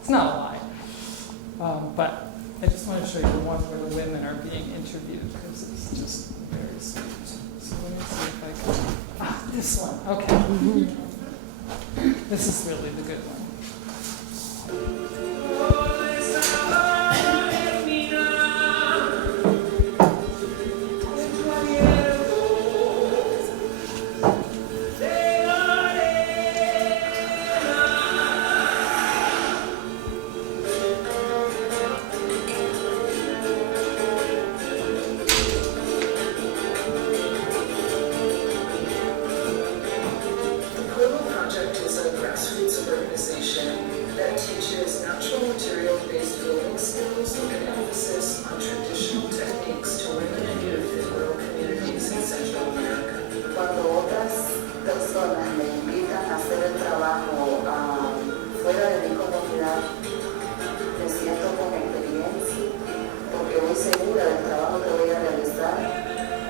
It's not a lie. But I just want to show you the one where the women are being interviewed because it's just very sweet. So let me see if I can. This one. Okay. This is really the good one. The Pueblo Project is a grassroots organization that teaches natural material-based building skills with an emphasis on traditional techniques to women and youth in rural communities in Central America. Cuando otras personas me invitan a hacer el trabajo fuera de mi comunidad, me siento con experiencia, porque voy segura del trabajo que voy a realizar,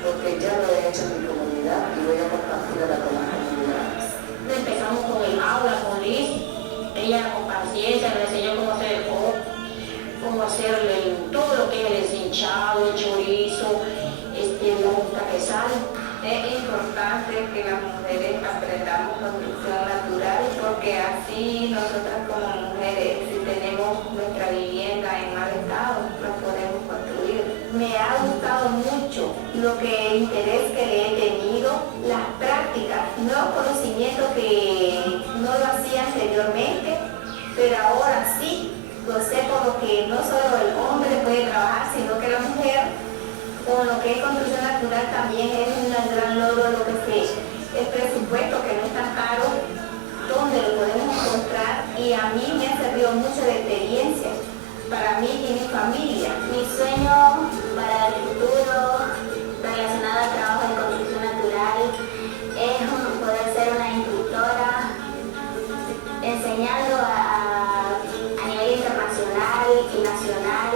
porque ya lo he hecho en mi comunidad y voy a compartir a las demás comunidades. Empezamos con el aula, con Liz. Ella con paciencia me enseñó cómo hacer el pop, cómo hacer todo lo que es el deshinchado, el chorizo, la punta que sale. Es importante que las mujeres aprendamos construcción natural porque así nosotras como mujeres, si tenemos nuestra vivienda en mal estado, la podemos construir. Me ha gustado mucho lo que el interés que le he tenido, las prácticas, nuevos conocimientos que no lo hacía anteriormente, pero ahora sí lo sé por lo que no solo el hombre puede trabajar, sino que la mujer. Con lo que es construcción natural también es un gran logro lo que es el presupuesto, que no es tan caro, donde lo podemos encontrar, y a mí me ha servido mucho de experiencia para mí y mi familia. Mi sueño para el futuro relacionado al trabajo de construcción natural es poder ser una instructora enseñando a nivel internacional y nacional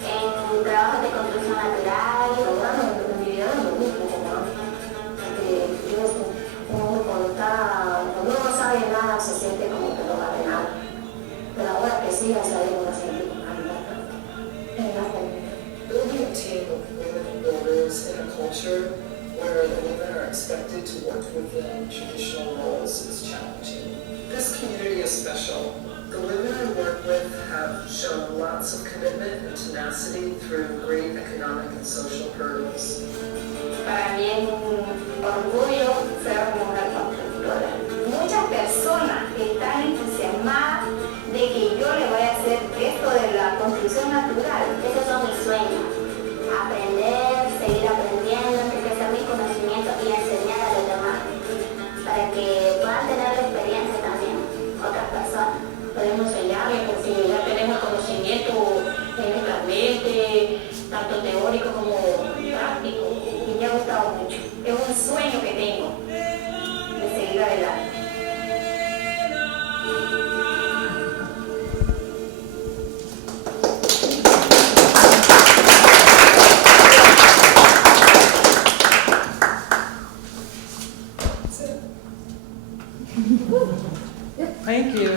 en trabajos de construcción natural. Logrando mi comunidad lo mismo, porque yo cuando uno no sabe nada se siente como que no vale nada, pero ahora que sí ya sabemos la siente con calidad. Building a team of women builders in a culture where the women are expected to work within traditional roles is challenging. This community is special. The women I work with have shown lots of commitment and tenacity through great economic and social hurdles. Para mí es un orgullo ser mujer constructora. Muchas personas están entusiasmadas de que yo le voy a hacer esto de la construcción natural. Esos son mis sueños. Aprender, seguir aprendiendo, enriquecer mis conocimientos y enseñar a los demás. Para que puedan tener la experiencia también otras personas. Podemos enseñarle porque ya tenemos conocimiento en nuestra mente, tanto teórico como práctico, y me ha gustado mucho. Es un sueño que tengo de seguir adelante. Thank you. I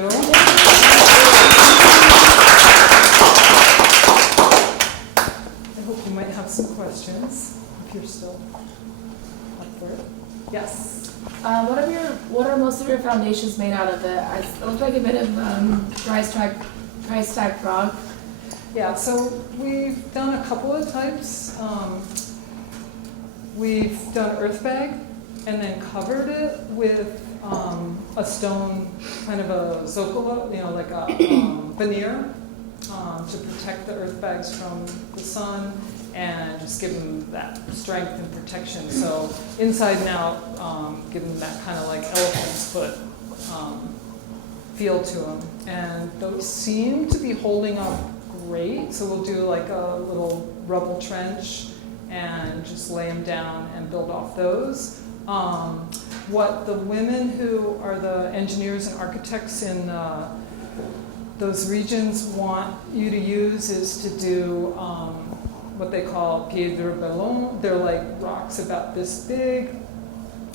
hope you might have some questions if you're still up for it. Yes. What are most of your foundations made out of? It looks like a bit of dry stacked rock. Yeah, so we've done a couple of types. We've done earth bag and then covered it with a stone, kind of a zocalo, like a veneer, to protect the earth bags from the sun and just give them that strength and protection. So inside and out, give them that kind of like elephant's foot feel to them. And those seem to be holding up great. So we'll do like a little rubble trench and just lay them down and build off those. What the women who are the engineers and architects in the those regions want you to use is to do what they call piedra bellon. They're like rocks about this big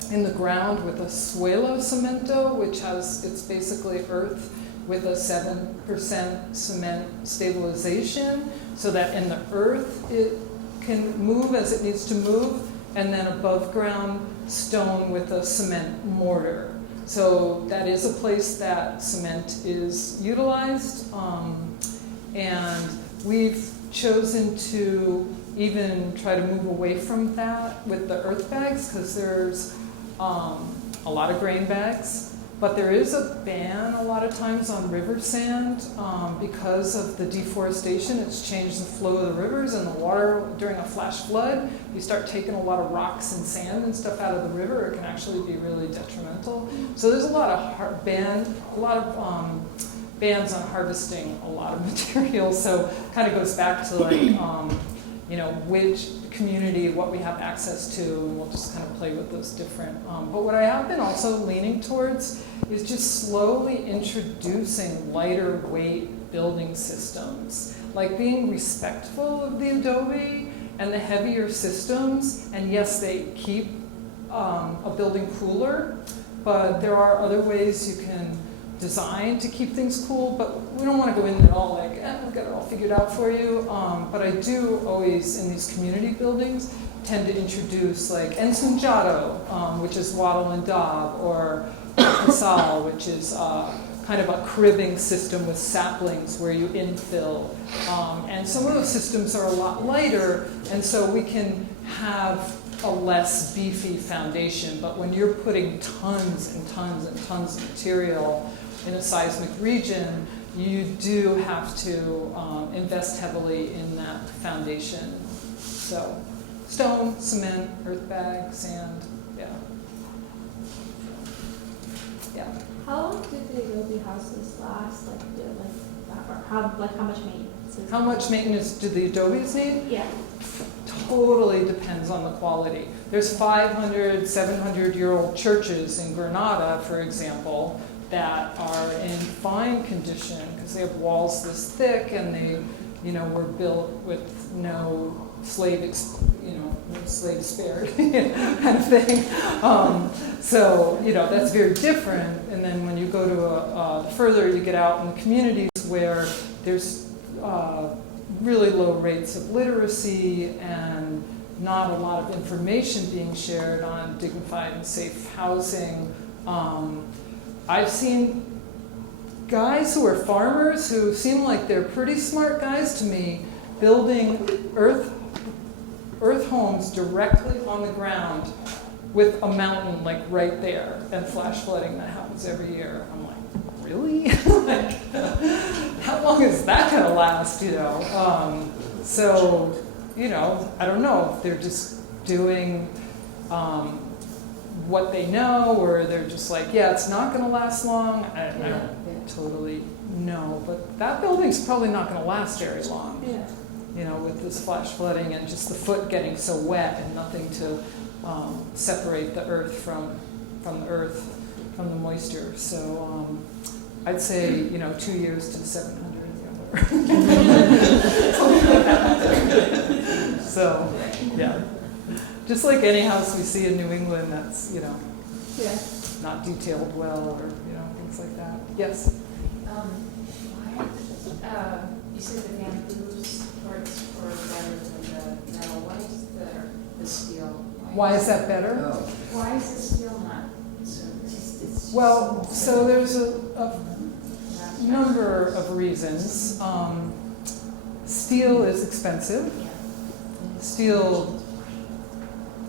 in the ground with a suelo cemento, which it's basically earth with a 7% cement stabilization, so that in the earth it can move as it needs to move, and then above ground stone with a cement mortar. So that is a place that cement is utilized, and we've chosen to even try to move away from that with the earth bags, because there's a lot of grain bags. But there is a ban a lot of times on river sand because of the deforestation. It's changed the flow of the rivers and the water during a flash flood. You start taking a lot of rocks and sand and stuff out of the river, it can actually be really detrimental. So there's a lot of bans on harvesting a lot of materials. So kind of goes back to like which community, what we have access to, and we'll just kind of play with those different. But what I have been also leaning towards is just slowly introducing lighter weight building systems, like being respectful of the Adobe and the heavier systems. And yes, they keep a building cooler, but there are other ways you can design to keep things cool, but we don't want to go in at all like, I've got it all figured out for you. But I do always, in these community buildings, tend to introduce like Johndrow, which is wattle and daub, or casal, which is kind of a cribbing system with saplings where you infill. And some of those systems are a lot lighter, and so we can have a less beefy foundation. But when you're putting tons and tons and tons of material in a seismic region, you do have to invest heavily in that foundation. So stone, cement, earth bag, sand, yeah. Yeah. How long did the Adobe houses last? How much maintenance? How much maintenance do the Adobes need? Yeah. Totally depends on the quality. There's 500, 700-year-old churches in Granada, for example, that are in fine condition because they have walls this thick and they, were built with no slave spared kind of thing. So that's very different. And then when you go to the further you get out in communities where there's really low rates of literacy and not a lot of information being shared on dignified and safe housing. I've seen guys who are farmers who seem like they're pretty smart guys to me, building earth homes directly on the ground with a mountain like right there, and flash flooding that happens every year. I'm like, really? Like, how long is that gonna last, So, I don't know if they're just doing what they know, or they're just like, yeah, it's not gonna last long. I don't totally know, but that building's probably not gonna last very long. Yeah. With this flash flooding and just the foot getting so wet and nothing to separate the earth from the moisture. So I'd say 2 years to 700. So yeah, just like any house we see in New England that's not detailed well, or things like that. Yes. Why? You said the bamboos are better than the metal. Why is the steel? Why is that better? Why is the steel not? It's Well, so there's a number of reasons. Steel is expensive. Steel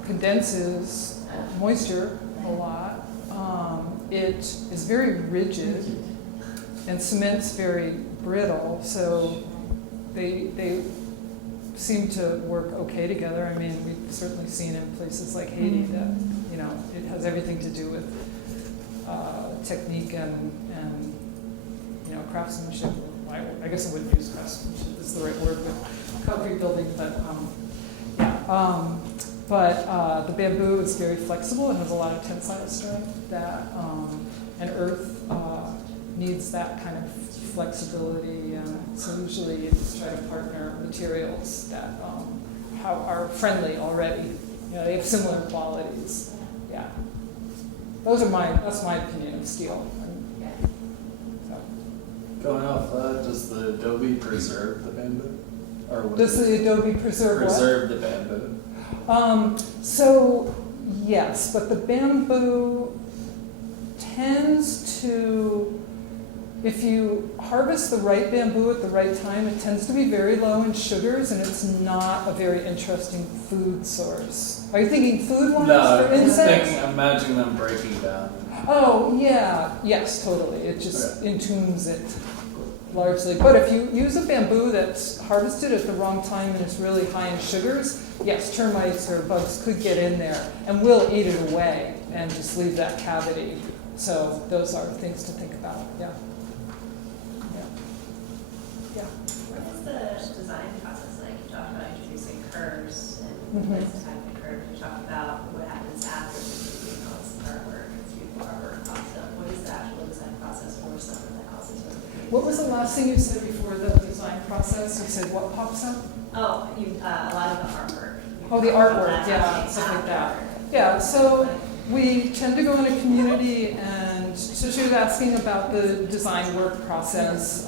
condenses moisture a lot. It is very rigid, and cement's very brittle, so they seem to work okay together. I mean, we've certainly seen in places like Haiti that it has everything to do with technique and craftsmanship. I guess I wouldn't use craftsmanship is the right word with concrete building, but But the bamboo is very flexible. It has a lot of tensile strength. And earth needs that kind of flexibility. So usually you just try to partner materials that are friendly already. You know, they have similar qualities. Yeah. That's my opinion of steel. So. Going off that, does the Adobe preserve the bamboo? Or what Does the Adobe preserve the bamboo? So yes, but the bamboo tends to, if you harvest the right bamboo at the right time, it tends to be very low in sugars, and it's not a very interesting food source. Are you thinking food-wise for insects? I'm imagining them breaking down. Oh, yeah. Yes, totally. It just entombs it largely. But if you use a bamboo that's harvested at the wrong time and is really high in sugars, yes, termites or bugs could get in there and will eat it away and just leave that cavity. So those are things to think about. Yeah. What is the design process like? You talked about introducing curves and places to have the curve. You talked about what happens after the artwork, it's beautiful artwork pops up. What is the actual design process for some of the houses? What was the last thing you said before the design process? You said what pops up? Oh, a lot of the artwork. Oh, the artwork, yeah, stuff like that. Yeah, so we tend to go in a community, and so she was asking about the design work process.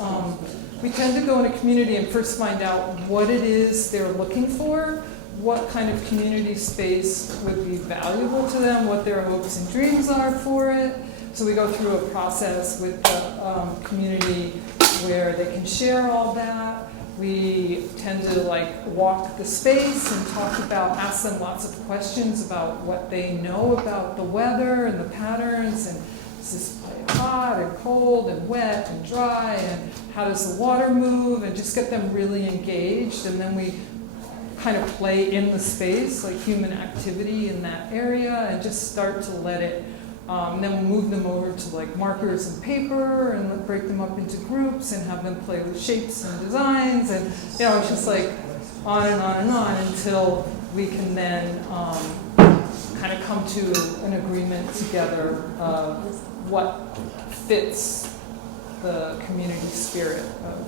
We tend to go in a community and first find out what it is they're looking for, what kind of community space would be valuable to them, what their hopes and dreams are for it. So we go through a process with the community where they can share all that. We tend to walk the space and ask them lots of questions about what they know about the weather and the patterns, and is this hot and cold and wet and dry, and how does the water move, and just get them really engaged. And then we kind of play in the space, like human activity in that area, and just start to let it. And then we'll move them over to markers and paper, and break them up into groups and have them play with shapes and designs, and it's just on and on and on until we can then kind of come to an agreement together of what fits the community spirit of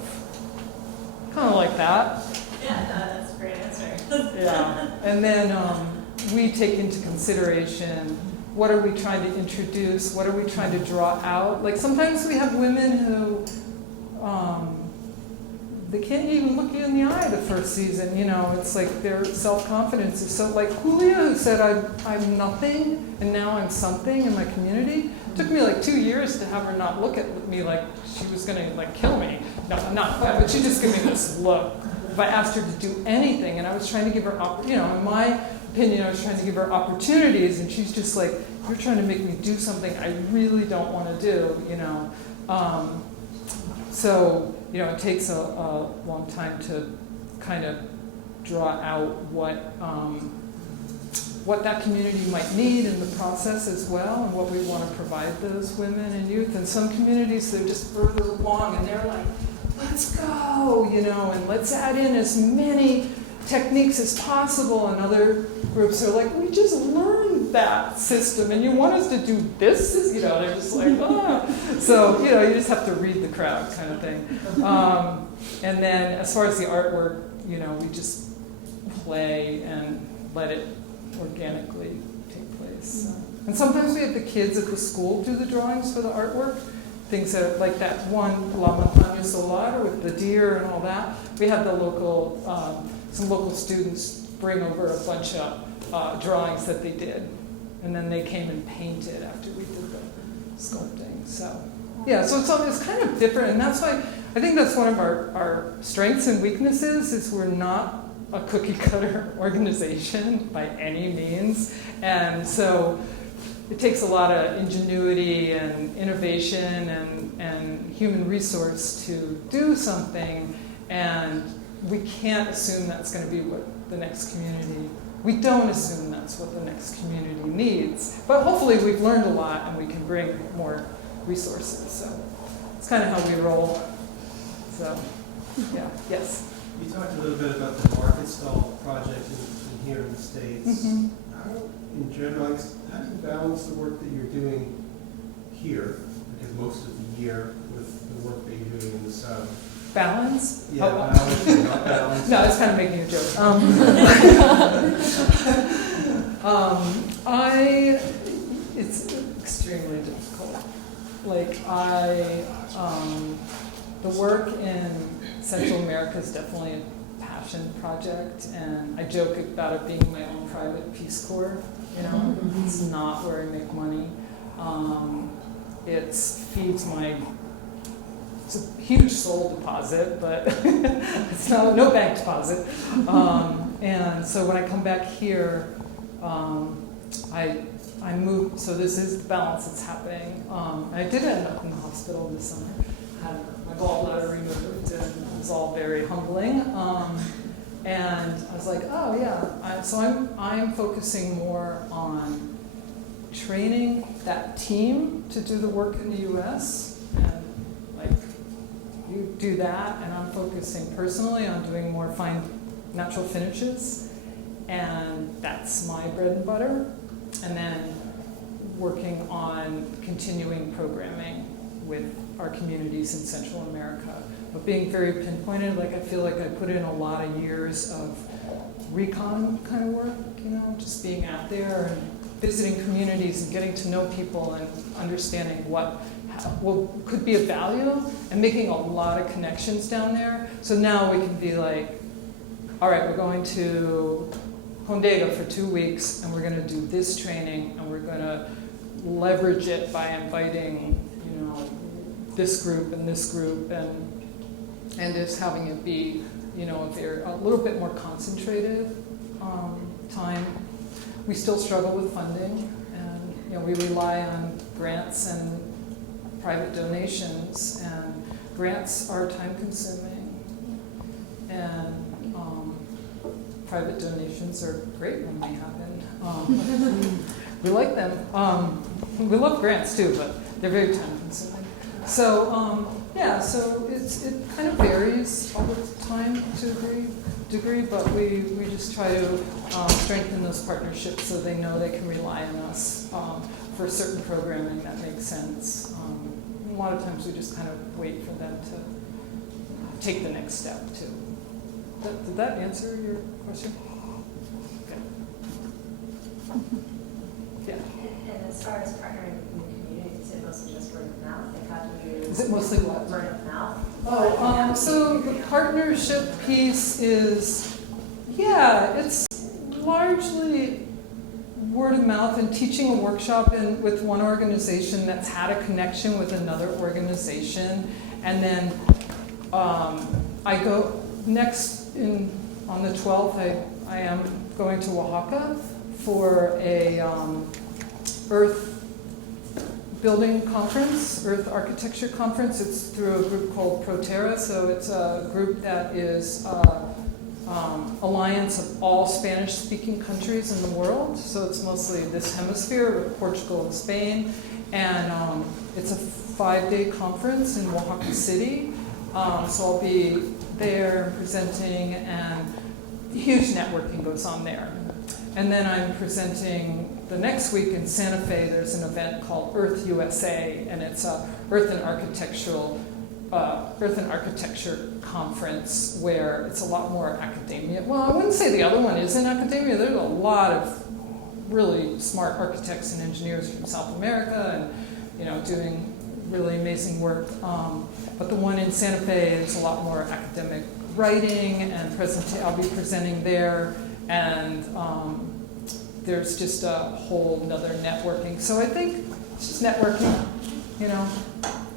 kind of like that. Yeah, no, that's a great answer. Yeah, and then we take into consideration, what are we trying to introduce? What are we trying to draw out? Sometimes we have women who, they can't even look you in the eye the first season. It's like their self-confidence is so, like Julia, who said, I'm nothing, and now I'm something in my community. It took me 2 years to have her not look at me like she was going to kill me. No, not quite, but she just gave me this look. If I asked her to do anything, and I was trying to give her, in my opinion, I was trying to give her opportunities, and she's just like, you're trying to make me do something I really don't want to do, So, it takes a long time to kind of draw out what that community might need in the process as well, and what we want to provide those women and youth. And some communities, they're just further along, and they're like, let's go, and let's add in as many techniques as possible. And other groups are like, we just learned that system, and you want us to do this? They're just like, ah. So, you just have to read the crowd kind of thing. And then as far as the artwork, we just play and let it organically take place. And sometimes we have the kids at the school do the drawings for the artwork. Things that, like that one, La Montaña Solar, with the deer and all that. We had the local, some local students bring over a bunch of drawings that they did. And then they came and painted after we did the sculpting. So, yeah, so it's kind of different. And that's why, I think that's one of our strengths and weaknesses, is we're not a cookie cutter organization by any means. And so it takes a lot of ingenuity and innovation and human resource to do something, and we can't assume that's going to be what the next community, we don't assume that's what the next community needs. But hopefully we've learned a lot and we can bring more resources. So it's kind of how we roll. So, yeah, yes? You talked a little bit about the market stall project in here in the States. Mm-hmm. In general, how do you balance the work that you're doing here, because most of the year with It's extremely difficult. Like the work in Central America is definitely a passion project, and I joke about it being my own private Peace Corps. You know, it's not where I make money. It feeds my. It's a huge soul deposit, but it's no bank deposit. And so when I come back here, I move. So this is the balance that's happening. I did end up in the hospital this summer. Had my gallbladder removed, and it was all very humbling. And I was like, oh yeah. So I'm focusing more on training that team to do the work in the U.S. and like you do that, and I'm focusing personally on doing more fine natural finishes, and that's my bread and butter. And then working on continuing programming with our communities in Central America, but being very pinpointed. Like I feel like I put in a lot of years of recon kind of work, you know, just being out there and visiting communities and getting to know people and understanding what could be of value and making a lot of connections down there. So now we can be like, all right, we're going to Hondega for 2 weeks, and we're going to do this training, and we're going to leverage it by inviting, you know, this group and this group, and just having it be, you know, a little bit more concentrated time. We still struggle with funding, and you know, we rely on grants and private donations, and grants are time-consuming, and private donations are great when they happen. We like them. We love grants too, but they're very time-consuming. So yeah, so it kind of varies all the time to a degree, but we just try to strengthen those partnerships so they know they can rely on us for certain programming that makes sense. A lot of times we just kind of wait for them to take the next step too. Did that answer your question? Okay. Yeah. And as far as partnering in the community, is it mostly just word of mouth? Like how do you? Is it mostly what? Word of mouth. Oh, so the partnership piece is, yeah, it's largely word of mouth and teaching a workshop with one organization that's had a connection with another organization, and then I go next on the 12th. I am going to Oaxaca for a Earth building conference, Earth architecture conference. It's through a group called Proterra, so it's a group that is alliance of all Spanish-speaking countries in the world. So it's mostly this hemisphere with Portugal and Spain, and it's a 5-day conference in Oaxaca City. So I'll be there presenting, and huge networking goes on there. And then I'm presenting the next week in Santa Fe. There's an event called Earth USA, and it's a Earthen architecture conference where it's a lot more academia. Well, I wouldn't say the other one isn't academia. There's a lot of really smart architects and engineers from South America, and you know, doing really amazing work. But the one in Santa Fe is a lot more academic writing, and I'll be presenting there, and there's just a whole nother networking. So I think it's just networking, you know,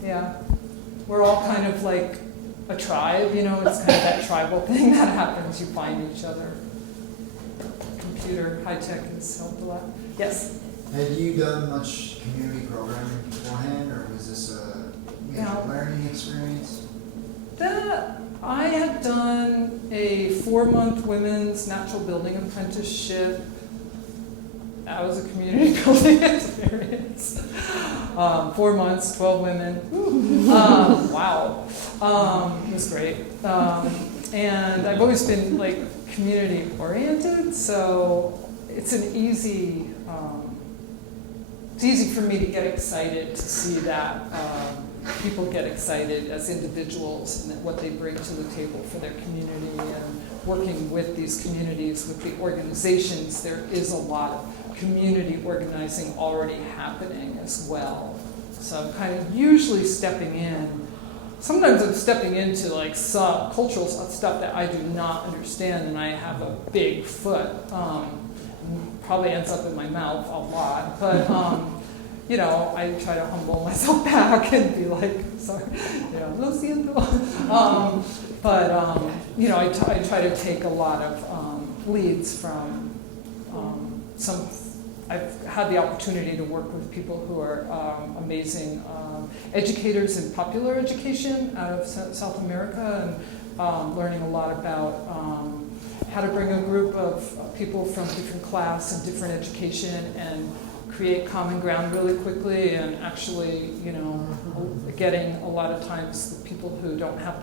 yeah. We're all kind of like a tribe, you know, it's kind of that tribal thing that happens, you find each other. Computer, high tech has helped a lot. Yes? Had you done much community programming beforehand, or was this a learning experience? I had done a 4-month women's natural building apprenticeship. That was a community building experience. 4 months, 12 women. Wow. It was great. And I've always been like community oriented, so it's an easy it's easy for me to get excited to see that people get excited as individuals and what they bring to the table for their community, and working with these communities, with the organizations. There is a lot of community organizing already happening as well. So I'm kind of usually stepping in. Sometimes I'm stepping into like some cultural stuff that I do not understand, and I have a big foot. Probably ends up in my mouth a lot, but you know, I try to humble myself back and be like, sorry, you know, lo siento. But you know, I try to take a lot of leads from some. I've had the opportunity to work with people who are amazing educators in popular education out of South America, and learning a lot about how to bring a group of people from different class and different education and create common ground really quickly, and actually, you know, getting a lot of times the people who don't have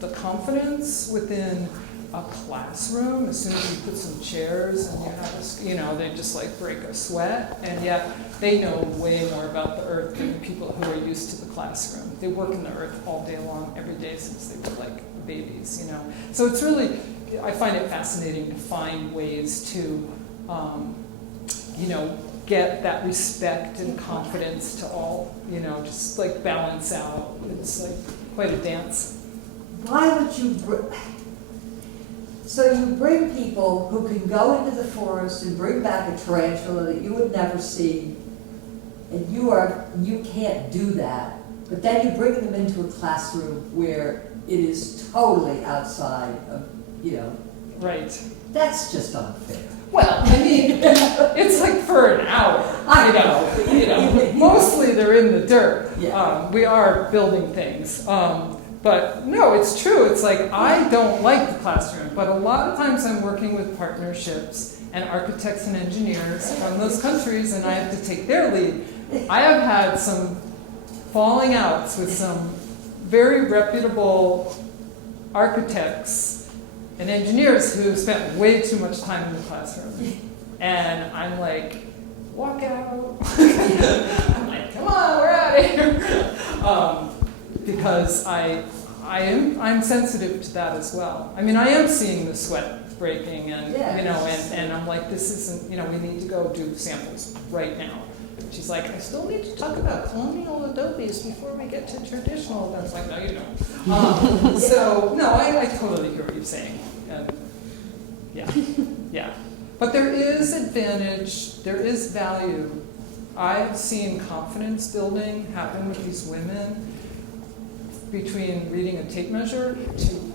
the confidence within a classroom, as soon as you put some chairs and you have you know, they just like break a sweat, and yet they know way more about the earth than the people who are used to the classroom. They work in the earth all day long, every day since they were like babies, you know. So it's really, I find it fascinating to find ways to, you know, get that respect and confidence to all, you know, just like balance out. It's like quite a dance. Why would you so you bring people who can go into the forest and bring back a tarantula that you would never see, and you can't do that, but then you bring them into a classroom where it is totally outside of, you know. Right. That's just unfair. Well, I mean, it's like for an hour, you know. Mostly they're in the dirt. Yeah. We are building things. But no, it's true. It's like, I don't like the classroom, but a lot of times I'm working with partnerships and architects and engineers from those countries, and I have to take their lead. I have had some falling outs with some very reputable architects and engineers who spent way too much time in the classroom. And I'm like, walk out. I'm like, come on, we're out of here. Because I'm sensitive to that as well. I mean, I am seeing the sweat breaking, and you know, and I'm like, this isn't, you know, we need to go do samples right now. She's like, I still need to talk about colonial adobes before we get to traditional. And I was like, no, you don't. So no, I totally hear what you're saying. And yeah. But there is advantage, there is value. I've seen confidence building happen with these women, between reading a tape measure to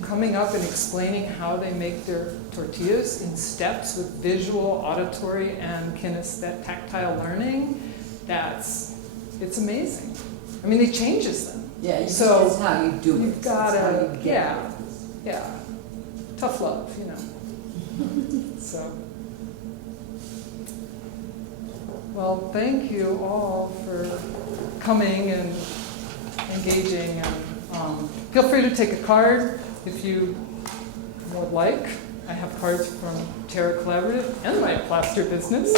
coming up and explaining how they make their tortillas in steps with visual, auditory, and kinesthetic tactile learning. It's amazing. I mean, it changes them. Yeah, so it's how you do it. You've got to, yeah. Tough love, you know. So, well, thank you all for coming and engaging, and feel free to take a card if you would like. I have cards from Terra Collaborative and my plaster business.